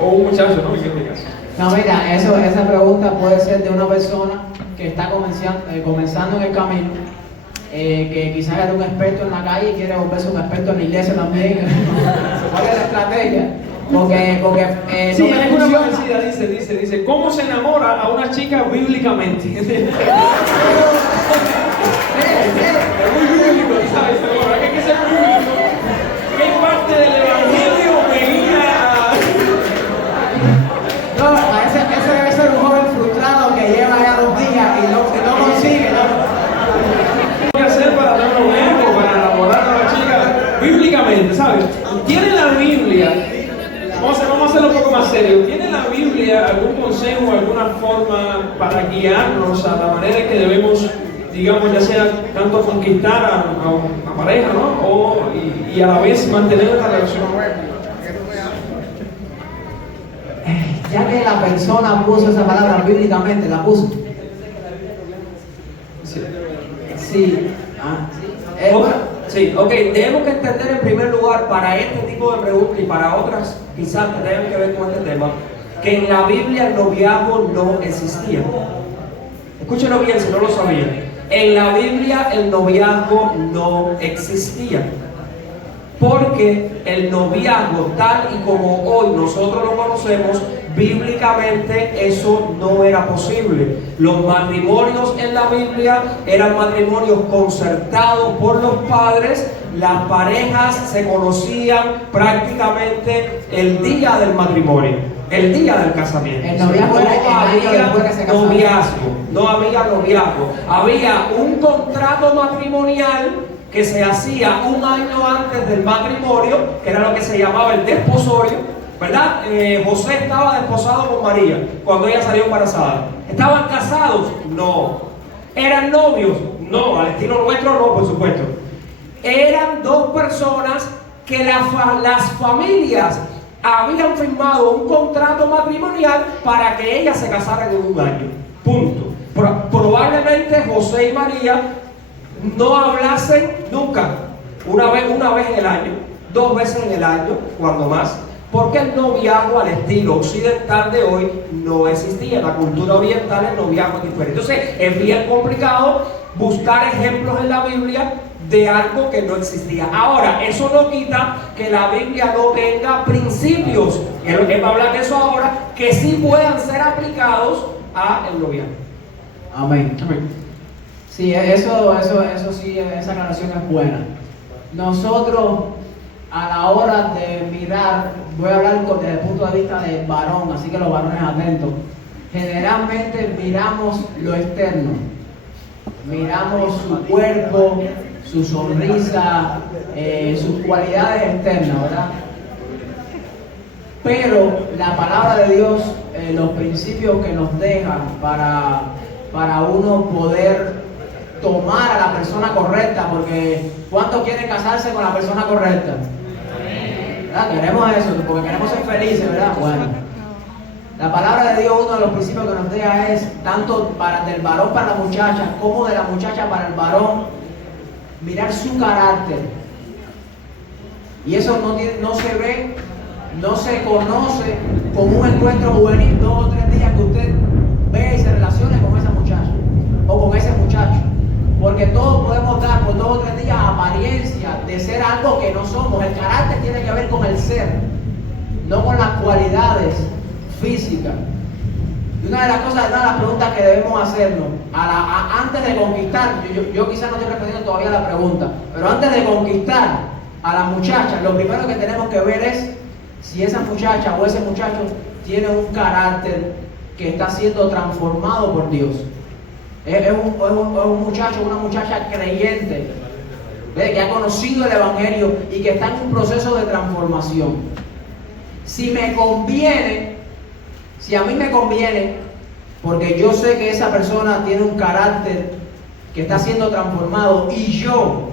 O un muchacho, ¿no? En este caso. No, mira, esa pregunta puede ser de una persona que está comenzando en el camino, que quizás era un experto en la calle y quiere volverse un experto en la iglesia también. ¿Cuál es la estrategia? Porque sí, hay una parecida, dice, ¿cómo se enamora a una chica bíblicamente? Es muy bíblico, ¿sabes? Hay que ser bíblico. ¿Qué parte del evangelio me guía? No, ese debe ser un joven frustrado que lleva ya 2 días y no consigue, ¿no? ¿Qué hacer para tener un noviazgo, para enamorar a la chica bíblicamente, ¿sabes? ¿Tiene la Biblia? Vamos a hacerlo un poco más serio. ¿Tiene la Biblia algún consejo, alguna forma para guiarnos a la manera en que debemos, digamos, ya sea tanto conquistar a una pareja, ¿no? Y a la vez mantener esta relación? Ya que la persona puso esa palabra bíblicamente, la puso. Sí. Sí, ok, tenemos que entender en primer lugar para este tipo de preguntas y para otras quizás que tengan que ver con este tema, que en la Biblia el noviazgo no existía. Escúchenlo bien si no lo sabían. En la Biblia el noviazgo no existía. Porque el noviazgo, tal y como hoy nosotros lo conocemos, bíblicamente eso no era posible. Los matrimonios en la Biblia eran matrimonios concertados por los padres. Las parejas se conocían prácticamente el día del matrimonio, el día del casamiento. El noviazgo era el año después que se casaron. No había noviazgo. Había un contrato matrimonial que se hacía un año antes del matrimonio, que era lo que se llamaba el desposorio, ¿verdad? José estaba desposado con María cuando ella salió embarazada. ¿Estaban casados? No. ¿Eran novios? No, al estilo nuestro no, por supuesto. Eran dos personas que las familias habían firmado un contrato matrimonial para que ellas se casaran en un año. Punto. Probablemente José y María no hablasen nunca, una vez en el año, 2 veces en el año, cuando más, porque el noviazgo al estilo occidental de hoy no existía. En la cultura oriental el noviazgo es diferente. Entonces es bien complicado buscar ejemplos en la Biblia de algo que no existía. Ahora, eso no quita que la Biblia no tenga principios, que va a hablar de eso ahora, que sí puedan ser aplicados a el noviazgo. Amén. Sí, eso sí, esa aclaración es buena. Nosotros, a la hora de mirar, voy a hablar desde el punto de vista del varón, así que los varones atentos. Generalmente miramos lo externo, miramos su cuerpo, su sonrisa, sus cualidades externas, ¿verdad? Pero la palabra de Dios, los principios que nos deja para uno poder tomar a la persona correcta, porque ¿cuántos quieren casarse con la persona correcta? ¿Verdad? Queremos eso, porque queremos ser felices, ¿verdad? Bueno, la palabra de Dios, uno de los principios que nos deja es tanto del varón para la muchacha, como de la muchacha para el varón, mirar su carácter. Y eso no se ve, no se conoce como un encuentro juvenil 2 o 3 días que usted ve y se relacione con esa muchacha o con ese muchacho. Porque todos podemos dar por 2 o 3 días apariencia de ser algo que no somos. El carácter tiene que ver con el ser, no con las cualidades físicas. Y una de las preguntas que debemos hacernos antes de conquistar, yo quizás no estoy respondiendo todavía la pregunta, pero antes de conquistar a la muchacha, lo primero que tenemos que ver es si esa muchacha o ese muchacho tiene un carácter que está siendo transformado por Dios. Es un muchacho, una muchacha creyente, que ha conocido el Evangelio y que está en un proceso de transformación. Si me conviene, si a mí me conviene, porque yo sé que esa persona tiene un carácter que está siendo transformado y yo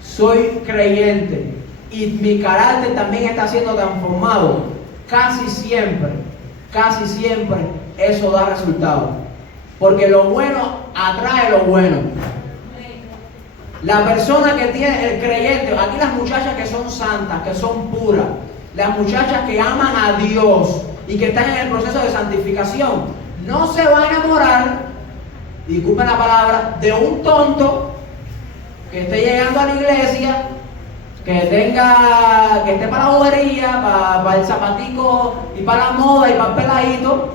soy creyente y mi carácter también está siendo transformado, casi siempre eso da resultado. Porque lo bueno atrae lo bueno. La persona que tiene el creyente, aquí las muchachas que son santas, que son puras, las muchachas que aman a Dios y que están en el proceso de santificación, no se va a enamorar, disculpen la palabra, de un tonto que esté llegando a la iglesia, que esté para la bobería, para el zapatico y para la moda y para el peladito,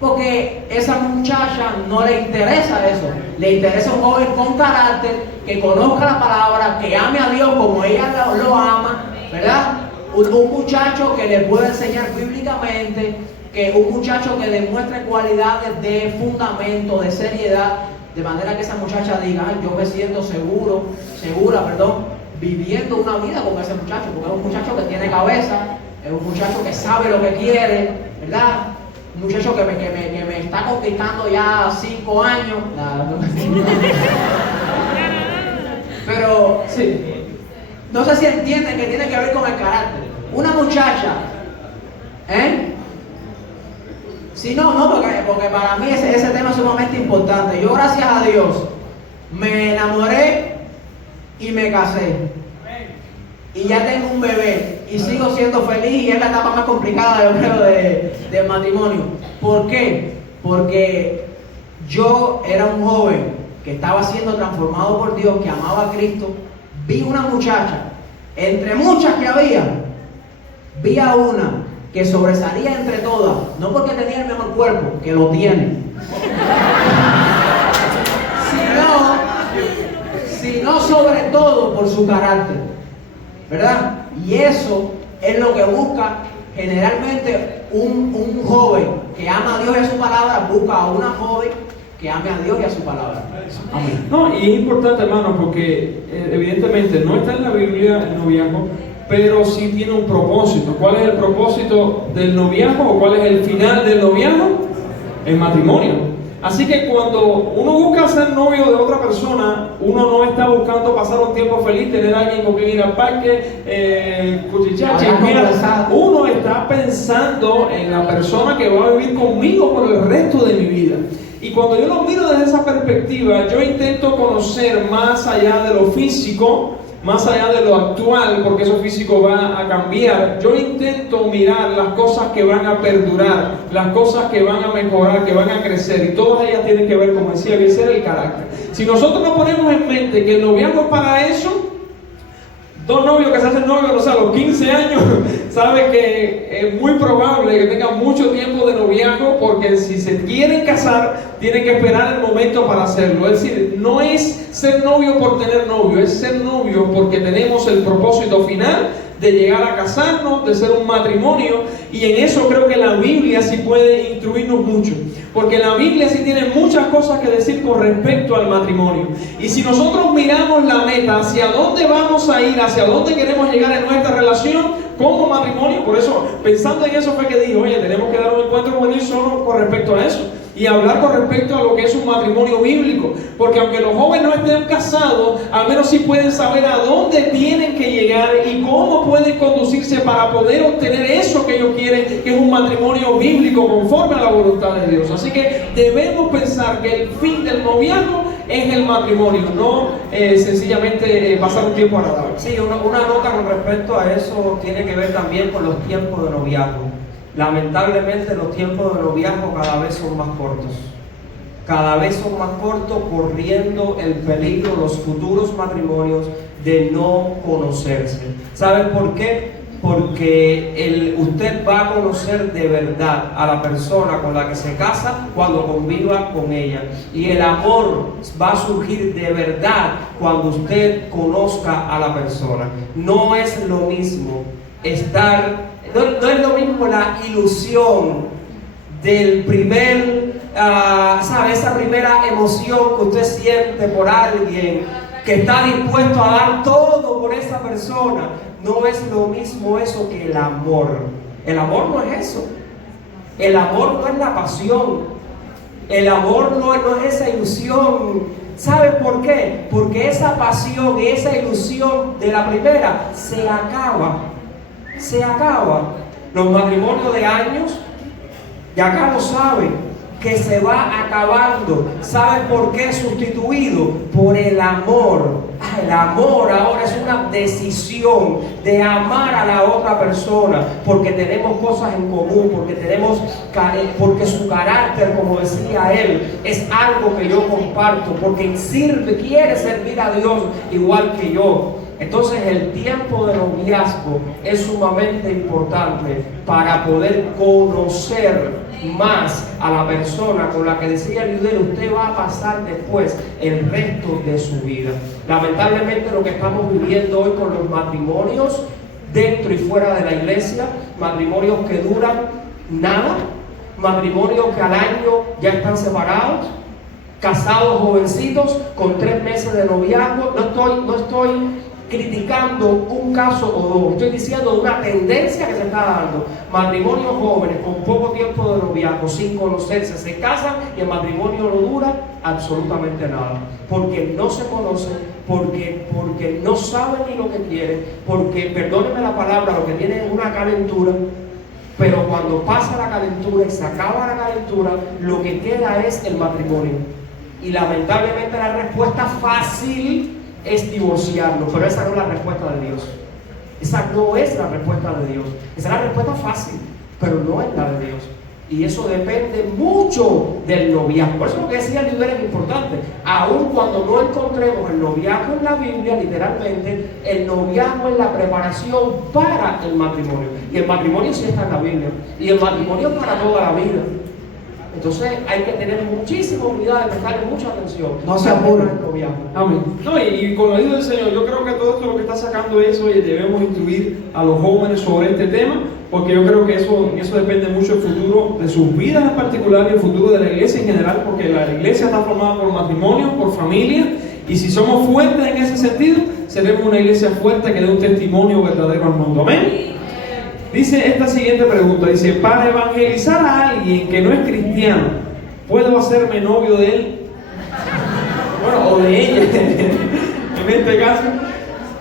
porque esa muchacha no le interesa eso. Le interesa un joven con carácter, que conozca la palabra, que ame a Dios como ella lo ama, ¿verdad? Un muchacho que le pueda enseñar bíblicamente, un muchacho que demuestre cualidades de fundamento, de seriedad, de manera que esa muchacha diga, ay, yo me siento segura, viviendo una vida con ese muchacho, porque es un muchacho que tiene cabeza, es un muchacho que sabe lo que quiere, ¿verdad? Un muchacho que me está conquistando ya 5 años. Pero sí, no sé si entienden que tiene que ver con el carácter. Una muchacha, si no, porque para mí ese tema es sumamente importante. Yo, gracias a Dios, me enamoré y me casé. Y ya tengo un bebé y sigo siendo feliz, y es la etapa más complicada, yo creo, del matrimonio. ¿Por qué? Porque yo era un joven que estaba siendo transformado por Dios, que amaba a Cristo. Vi una muchacha, entre muchas que había, vi a una que sobresalía entre todas, no porque tenía el mejor cuerpo, que lo tiene, sino sobre todo por su carácter, ¿verdad? Y eso es lo que busca generalmente un joven que ama a Dios y a su palabra. Busca a una joven que ame a Dios y a su palabra. Amén. No, y es importante, hermano, porque evidentemente no está en la Biblia el noviazgo, pero sí tiene un propósito. ¿Cuál es el propósito del noviazgo o cuál es el final del noviazgo? El matrimonio. Así que cuando uno busca ser novio de otra persona, uno no está buscando pasar un tiempo feliz, tener a alguien con quien ir al parque, cuchichar, chismear. Uno está pensando pensando en la persona que va a vivir conmigo por el resto de mi vida. Y cuando yo lo miro desde esa perspectiva, yo intento conocer más allá de lo físico, más allá de lo actual, porque eso físico va a cambiar. Yo intento mirar las cosas que van a perdurar, las cosas que van a mejorar, que van a crecer, y todas ellas tienen que ver, como decía, que ser el carácter. Si nosotros nos ponemos en mente que el noviazgo es para eso, dos novios que se hacen novios, o sea, a los 15 años, saben que es muy probable que tengan mucho tiempo de noviazgo, porque si se quieren casar, tienen que esperar el momento para hacerlo. Es decir, no es ser novio por tener novio, es ser novio porque tenemos el propósito final de llegar a casarnos, de ser un matrimonio, y en eso creo que la Biblia sí puede instruirnos mucho, porque la Biblia sí tiene muchas cosas que decir con respecto al matrimonio. Y si nosotros miramos la meta, hacia dónde vamos a ir, hacia dónde queremos llegar en nuestra relación como matrimonio, por eso, pensando en eso fue que dije, oye, tenemos que dar un encuentro con Dios solo con respecto a eso, y hablar con respecto a lo que es un matrimonio bíblico, porque aunque los jóvenes no estén casados, al menos sí pueden saber a dónde tienen que llegar y cómo pueden conducirse para poder obtener eso que ellos quieren, que es un matrimonio bíblico conforme a la voluntad de Dios. Así que debemos pensar que el fin del noviazgo es el matrimonio, no sencillamente pasar un tiempo agradable. Sí, una nota con respecto a eso tiene que ver también con los tiempos de noviazgo. Lamentablemente los tiempos de noviazgo cada vez son más cortos. Cada vez son más cortos, corriendo el peligro los futuros matrimonios de no conocerse. ¿Saben por qué? Porque usted va a conocer de verdad a la persona con la que se casa cuando conviva con ella. Y el amor va a surgir de verdad cuando usted conozca a la persona. No es lo mismo no es lo mismo la ilusión del primer, esa primera emoción que usted siente por alguien, que está dispuesto a dar todo por esa persona. No es lo mismo eso que el amor. El amor no es eso. El amor no es la pasión. El amor no es esa ilusión. ¿Sabe por qué? Porque esa pasión y esa ilusión de la primera se acaba. Se acaba. Los matrimonios de años, ya acá lo saben, que se va acabando. ¿Saben por qué? Sustituido por el amor. El amor ahora es una decisión de amar a la otra persona, porque tenemos cosas en común, porque su carácter, como decía él, es algo que yo comparto, porque quiere servir a Dios igual que yo. Entonces el tiempo de noviazgo es sumamente importante para poder conocer más a la persona con la que decía el líder, usted va a pasar después el resto de su vida. Lamentablemente lo que estamos viviendo hoy con los matrimonios dentro y fuera de la iglesia, matrimonios que duran nada, matrimonios que al año ya están separados, casados jovencitos con 3 meses de noviazgo. No estoy criticando un caso o dos, estoy diciendo una tendencia que se está dando. Matrimonios jóvenes con poco tiempo de noviazgo, sin conocerse, se casan y el matrimonio no dura absolutamente nada, porque no se conocen, porque no saben ni lo que quieren, porque, perdónenme la palabra, lo que tienen es una calentura. Pero cuando pasa la calentura y se acaba la calentura, lo que queda es el matrimonio. Y lamentablemente la respuesta fácil es divorciarlo, pero esa no es la respuesta de Dios. Esa no es la respuesta de Dios. Esa es la respuesta fácil, pero no es la de Dios. Y eso depende mucho del noviazgo. Por eso lo que decía el líder es importante. Aun cuando no encontremos el noviazgo en la Biblia, literalmente, el noviazgo es la preparación para el matrimonio. Y el matrimonio sí está en la Biblia. Y el matrimonio es para toda la vida. Entonces hay que tener muchísima unidad, de prestarle mucha atención. No se apuren. Amén. No, y con la ayuda del Señor, yo creo que todo esto lo que está sacando es, oye, debemos instruir a los jóvenes sobre este tema, porque yo creo que eso depende mucho del futuro de sus vidas en particular y el futuro de la iglesia en general, porque la iglesia está formada por matrimonios, por familias, y si somos fuertes en ese sentido, seremos una iglesia fuerte que dé un testimonio verdadero al mundo. Amén. Dice esta siguiente pregunta, dice, para evangelizar a alguien que no es cristiano, ¿puedo hacerme novio de él? Bueno, o de ella, en este caso.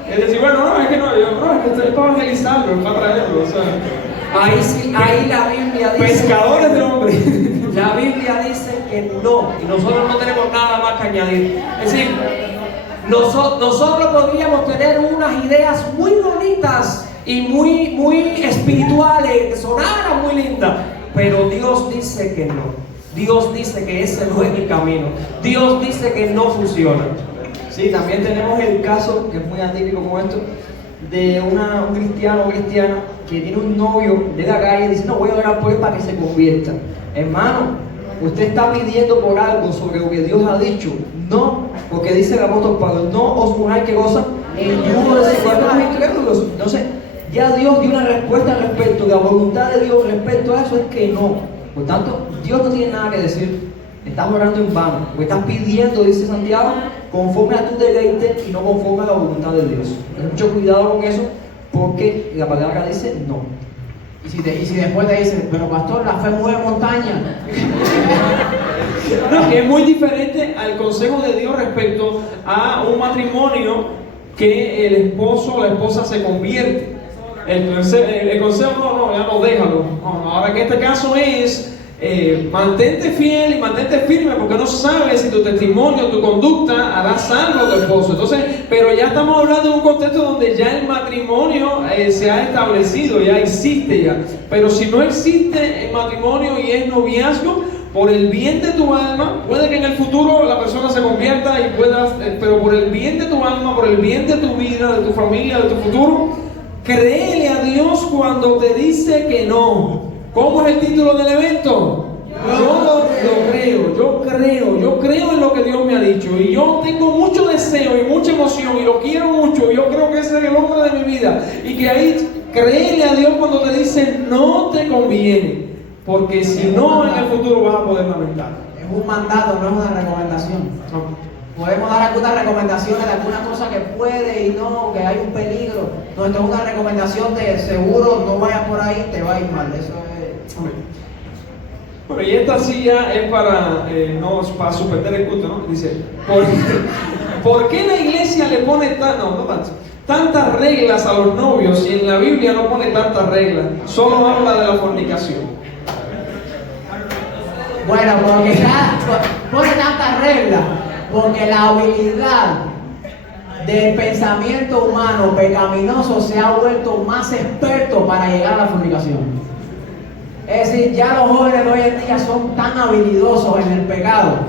Es decir, bueno, es que estoy para evangelizarlo, es para traerlo, o sea, Ahí sí, ahí la Biblia dice. Pescadores de hombres. La Biblia dice que no, y nosotros no tenemos nada más que añadir. Es decir, nosotros podríamos tener unas ideas muy bonitas y muy espirituales, que sonaran muy lindas, pero Dios dice que no. Dios dice que ese no es el camino. Dios dice que no funciona. Sí, también tenemos el caso, que es muy atípico como esto, de un cristiano o cristiana que tiene un novio de la calle y dice, no, voy a orar por él para que se convierta. Hermano, usted está pidiendo por algo sobre lo que Dios ha dicho. No, porque dice el apóstol Pablo, no os unáis que cosa en yugo desigual con los incrédulos. Entonces, ya Dios dio una respuesta al respecto. La voluntad de Dios respecto a eso es que no. Por tanto, Dios no tiene nada que decir. Estás orando en vano, porque estás pidiendo, dice Santiago, conforme a tu deleite y no conforme a la voluntad de Dios. Ten mucho cuidado con eso, porque la palabra dice no. Y si después te dicen, pero pastor, la fe mueve montaña. No, es muy diferente al consejo de Dios respecto a un matrimonio que el esposo o la esposa se convierte. El consejo no, ya no, déjalo. No, ahora en este caso es mantente fiel y mantente firme, porque no sabes si tu testimonio, tu conducta hará salvo a tu esposo. Entonces, pero ya estamos hablando de un contexto donde ya el matrimonio se ha establecido, ya existe ya. Pero si no existe el matrimonio y es noviazgo, por el bien de tu alma, puede que en el futuro la persona se convierta y puedas, pero por el bien de tu alma, por el bien de tu vida, de tu familia, de tu futuro, créele a Dios cuando te dice que no. ¿Cómo es el título del evento? Yo creo en lo que Dios me ha dicho, y yo tengo mucho deseo y mucha emoción y lo quiero mucho, y yo creo que ese es el hombre de mi vida, y que ahí créele a Dios cuando te dice no te conviene, porque si no en el futuro vas a poder lamentar. Es un mandato, no es una recomendación. Podemos dar algunas recomendaciones de algunas cosas que puede y no, que hay un peligro. No, esto es una recomendación de seguro, no vayas por ahí, te va a ir mal. Eso es. Bueno, y esta silla es para, no, para suspender el culto, ¿no? Dice, ¿por qué la iglesia le pone tantas reglas a los novios y en la Biblia no pone tantas reglas? Solo habla de la fornicación. Bueno, porque pone tantas reglas, porque la habilidad del pensamiento humano pecaminoso se ha vuelto más experto para llegar a la fornicación. Es decir, ya los jóvenes de hoy en día son tan habilidosos en el pecado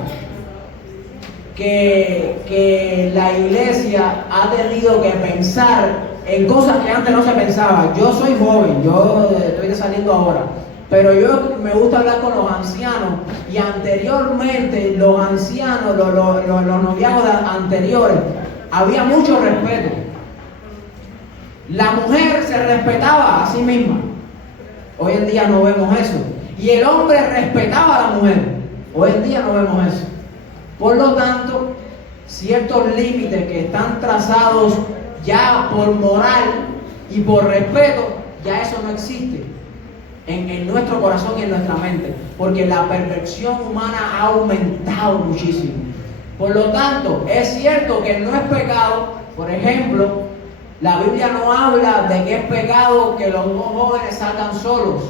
que la iglesia ha tenido que pensar en cosas que antes no se pensaba. Yo soy joven, yo estoy saliendo ahora, pero yo me gusta hablar con los ancianos, y anteriormente los ancianos, los noviazgos anteriores, había mucho respeto. La mujer se respetaba a sí misma. Hoy en día no vemos eso. Y el hombre respetaba a la mujer. Hoy en día no vemos eso. Por lo tanto, ciertos límites que están trazados ya por moral y por respeto, ya eso no existe en nuestro corazón y en nuestra mente, porque la perversión humana ha aumentado muchísimo. Por lo tanto, es cierto que no es pecado, por ejemplo, la Biblia no habla de que es pecado que los dos jóvenes salgan solos.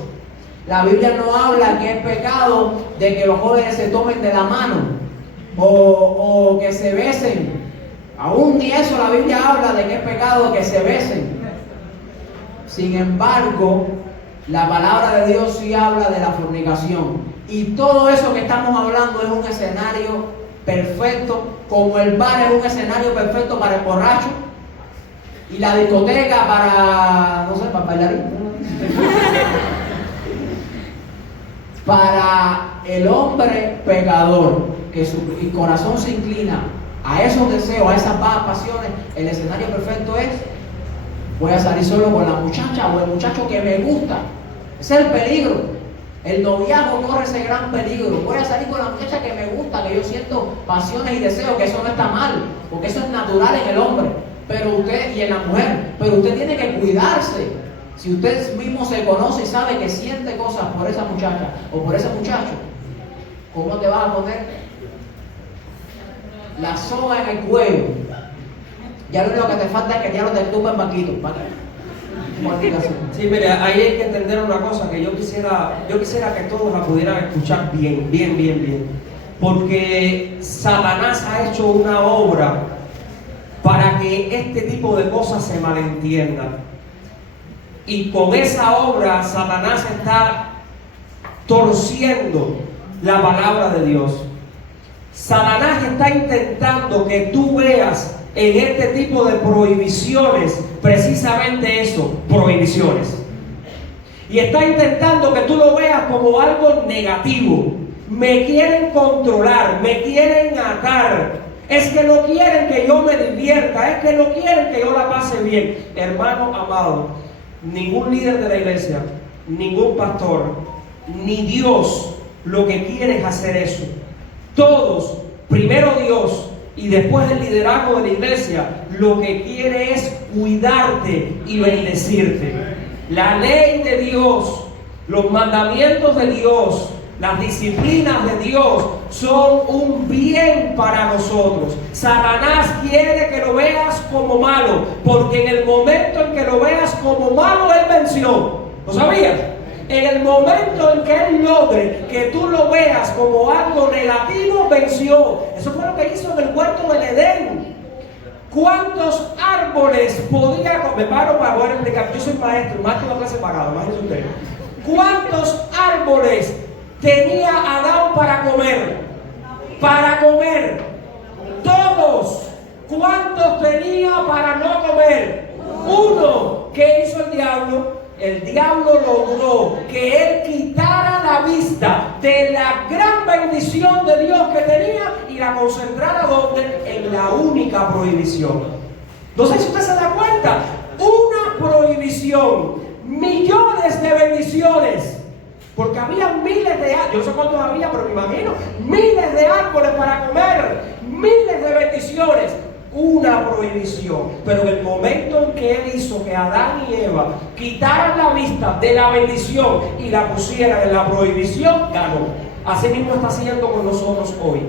La Biblia no habla que es pecado de que los jóvenes se tomen de la mano o que se besen. Aún ni eso la Biblia habla de que es pecado que se besen. Sin embargo, la palabra de Dios sí habla de la fornicación. Y todo eso que estamos hablando es un escenario perfecto, como el bar es un escenario perfecto para el borracho, y la discoteca para, no sé, para bailar. Para el hombre pecador, que su corazón se inclina a esos deseos, a esas bajas pasiones, el escenario perfecto es: voy a salir solo con la muchacha o el muchacho que me gusta. Ese es el peligro. El noviazgo corre ese gran peligro. Voy a salir con la muchacha que me gusta, que yo siento pasiones y deseos, que eso no está mal, porque eso es natural en el hombre, pero usted, y en la mujer, pero usted tiene que cuidarse. Si usted mismo se conoce y sabe que siente cosas por esa muchacha o por ese muchacho, ¿cómo te vas a poner la soga en el cuello? Ya lo único que te falta es que ya no te tumba el banquito. Sí, mire, ahí hay que entender una cosa que yo quisiera que todos la pudieran escuchar bien. Porque Satanás ha hecho una obra para que este tipo de cosas se malentiendan. Y con esa obra Satanás está torciendo la palabra de Dios. Satanás está intentando que tú veas en este tipo de prohibiciones precisamente eso, prohibiciones. Y está intentando que tú lo veas como algo negativo. Me quieren controlar, me quieren atar. Es que no quieren que yo me divierta, es que no quieren que yo la pase bien. Hermano amado, ningún líder de la iglesia, ningún pastor, ni Dios lo que quiere es hacer eso. Todos, primero Dios y después el liderazgo de la iglesia, lo que quiere es cuidarte y bendecirte. La ley de Dios, los mandamientos de Dios, las disciplinas de Dios son un bien para nosotros. Satanás quiere que lo veas como malo, porque en el momento en que lo veas como malo, él venció. ¿Lo sabías? En el momento en que él logre que tú lo veas como algo negativo, venció. Eso fue lo que hizo en el huerto del Edén. ¿Cuántos árboles podía comer? Me paro para poder explicar. Yo soy maestro de una clase pagada, imagínense ustedes. ¿Cuántos árboles tenía Adán para comer? Para comer. Todos. ¿Cuántos tenía para no comer? Uno. ¿Qué hizo el diablo? El diablo logró que él quitara la vista de la gran bendición de Dios que tenía y la concentrara ¿dónde? En la única prohibición. No sé si usted se da cuenta. Una prohibición, millones de bendiciones. Porque había miles de árboles, yo no sé cuántos había, pero me imagino, miles de árboles para comer, miles de bendiciones. Una prohibición, pero en el momento en que él hizo que Adán y Eva quitaran la vista de la bendición y la pusieran en la prohibición, ganó. Así mismo está haciendo con nosotros hoy.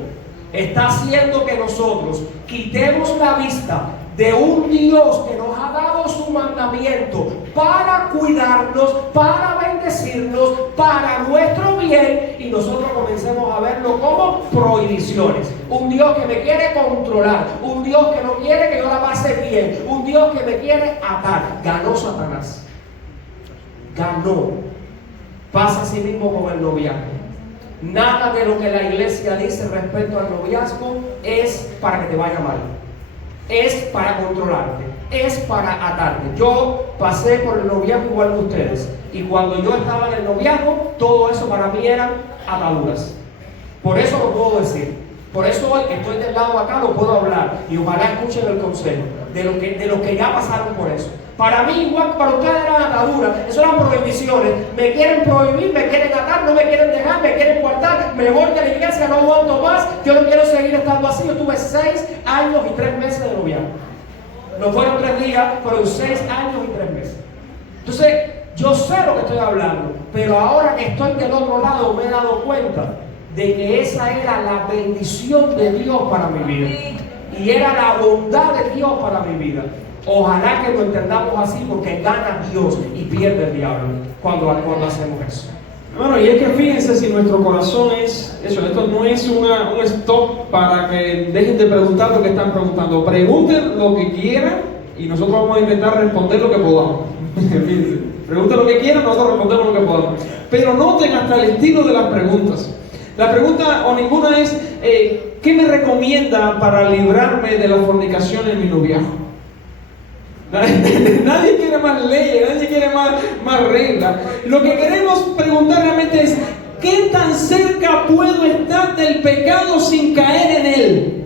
Está haciendo que nosotros quitemos la vista de un Dios que nos ha dado su mandamiento para cuidarnos, para bendecirnos, para nuestro bien, y nosotros comencemos a verlo como prohibiciones. Un Dios que me quiere controlar, un Dios que no quiere que yo la pase bien, un Dios que me quiere atar. Ganó Satanás. Ganó. Pasa así mismo con el noviazgo. Nada de lo que la iglesia dice respecto al noviazgo es para que te vaya mal. Es para controlarte, es para atarte. Yo pasé por el noviazgo igual que ustedes, y cuando yo estaba en el noviazgo, todo eso para mí eran ataduras. Por eso lo puedo decir. Por eso hoy que estoy del lado de acá lo puedo hablar, y ojalá escuchen el consejo de los que ya pasaron por eso. Para mí, igual que para ustedes, eran ataduras, eso eran prohibiciones. Me quieren prohibir, me quieren atar, no me quieren dejar, me quieren guardar, me voy de la iglesia, no aguanto más, yo no quiero seguir estando así. Yo tuve 6 años y 3 meses de noviazgo. No fueron 3 días, fueron 6 años y 3 meses. Entonces, yo sé lo que estoy hablando, pero ahora que estoy del otro lado me he dado cuenta de que esa era la bendición de Dios para mi vida. Y era la bondad de Dios para mi vida. Ojalá que lo entendamos así, porque gana Dios y pierde el diablo cuando hacemos eso. Bueno, y es que fíjense, si nuestro corazón es eso, esto no es un stop para que dejen de preguntar lo que están preguntando. Pregunten lo que quieran y nosotros vamos a intentar responder lo que podamos. Fíjense, pregunten lo que quieran, nosotros respondemos lo que podamos. Pero noten hasta el estilo de las preguntas. La pregunta o ninguna es, ¿qué me recomienda para librarme de la fornicación en mi noviazgo? Nadie quiere más leyes, nadie quiere más reglas. Lo que queremos preguntar realmente es, ¿qué tan cerca puedo estar del pecado sin caer en él?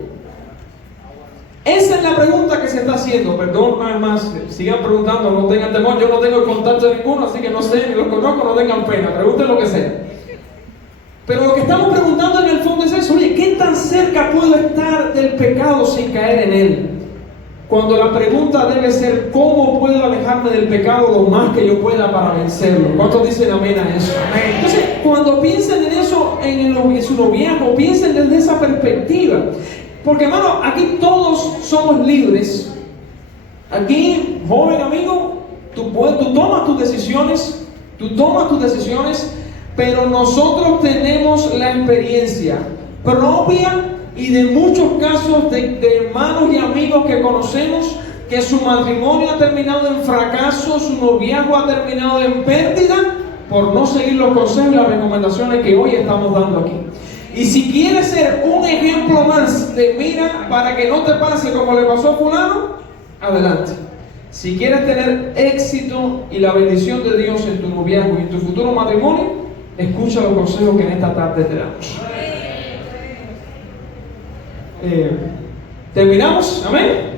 Esa es la pregunta que se está haciendo. Perdón, nada más, sigan preguntando, no tengan temor. Yo no tengo el contacto de ninguno, así que no sé, ni los conozco, no tengan pena, pregunten lo que sea. Pero lo que estamos preguntando en el fondo es eso: oye, ¿qué tan cerca puedo estar del pecado sin caer en él? Cuando la pregunta debe ser, ¿cómo puedo alejarme del pecado lo más que yo pueda para vencerlo? ¿Cuántos dicen amén a eso? Amén. Entonces, cuando piensen en eso, en su noviazgo, piensen desde esa perspectiva. Porque, hermano, aquí todos somos libres. Aquí, joven amigo, tú tomas tus decisiones, pero nosotros tenemos la experiencia propia y de muchos casos de hermanos y amigos que conocemos que su matrimonio ha terminado en fracaso, su noviazgo ha terminado en pérdida por no seguir los consejos y las recomendaciones que hoy estamos dando aquí. Y si quieres ser un ejemplo más de mira para que no te pase como le pasó a fulano, adelante. Si quieres tener éxito y la bendición de Dios en tu noviazgo y en tu futuro matrimonio, escucha los consejos que en esta tarde te damos. ¿Terminamos? ¿Amén?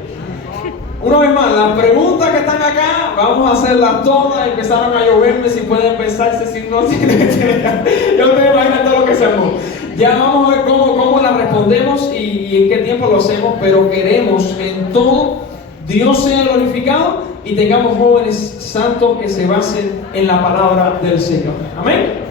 Una vez más, las preguntas que están acá, vamos a hacerlas todas. Empezaron a lloverme, si pueden pensarse, si no, yo te imagino todo lo que se armó. Ya vamos a ver cómo las respondemos y en qué tiempo lo hacemos, pero queremos que en todo Dios sea glorificado y tengamos jóvenes santos que se basen en la palabra del Señor. Amén.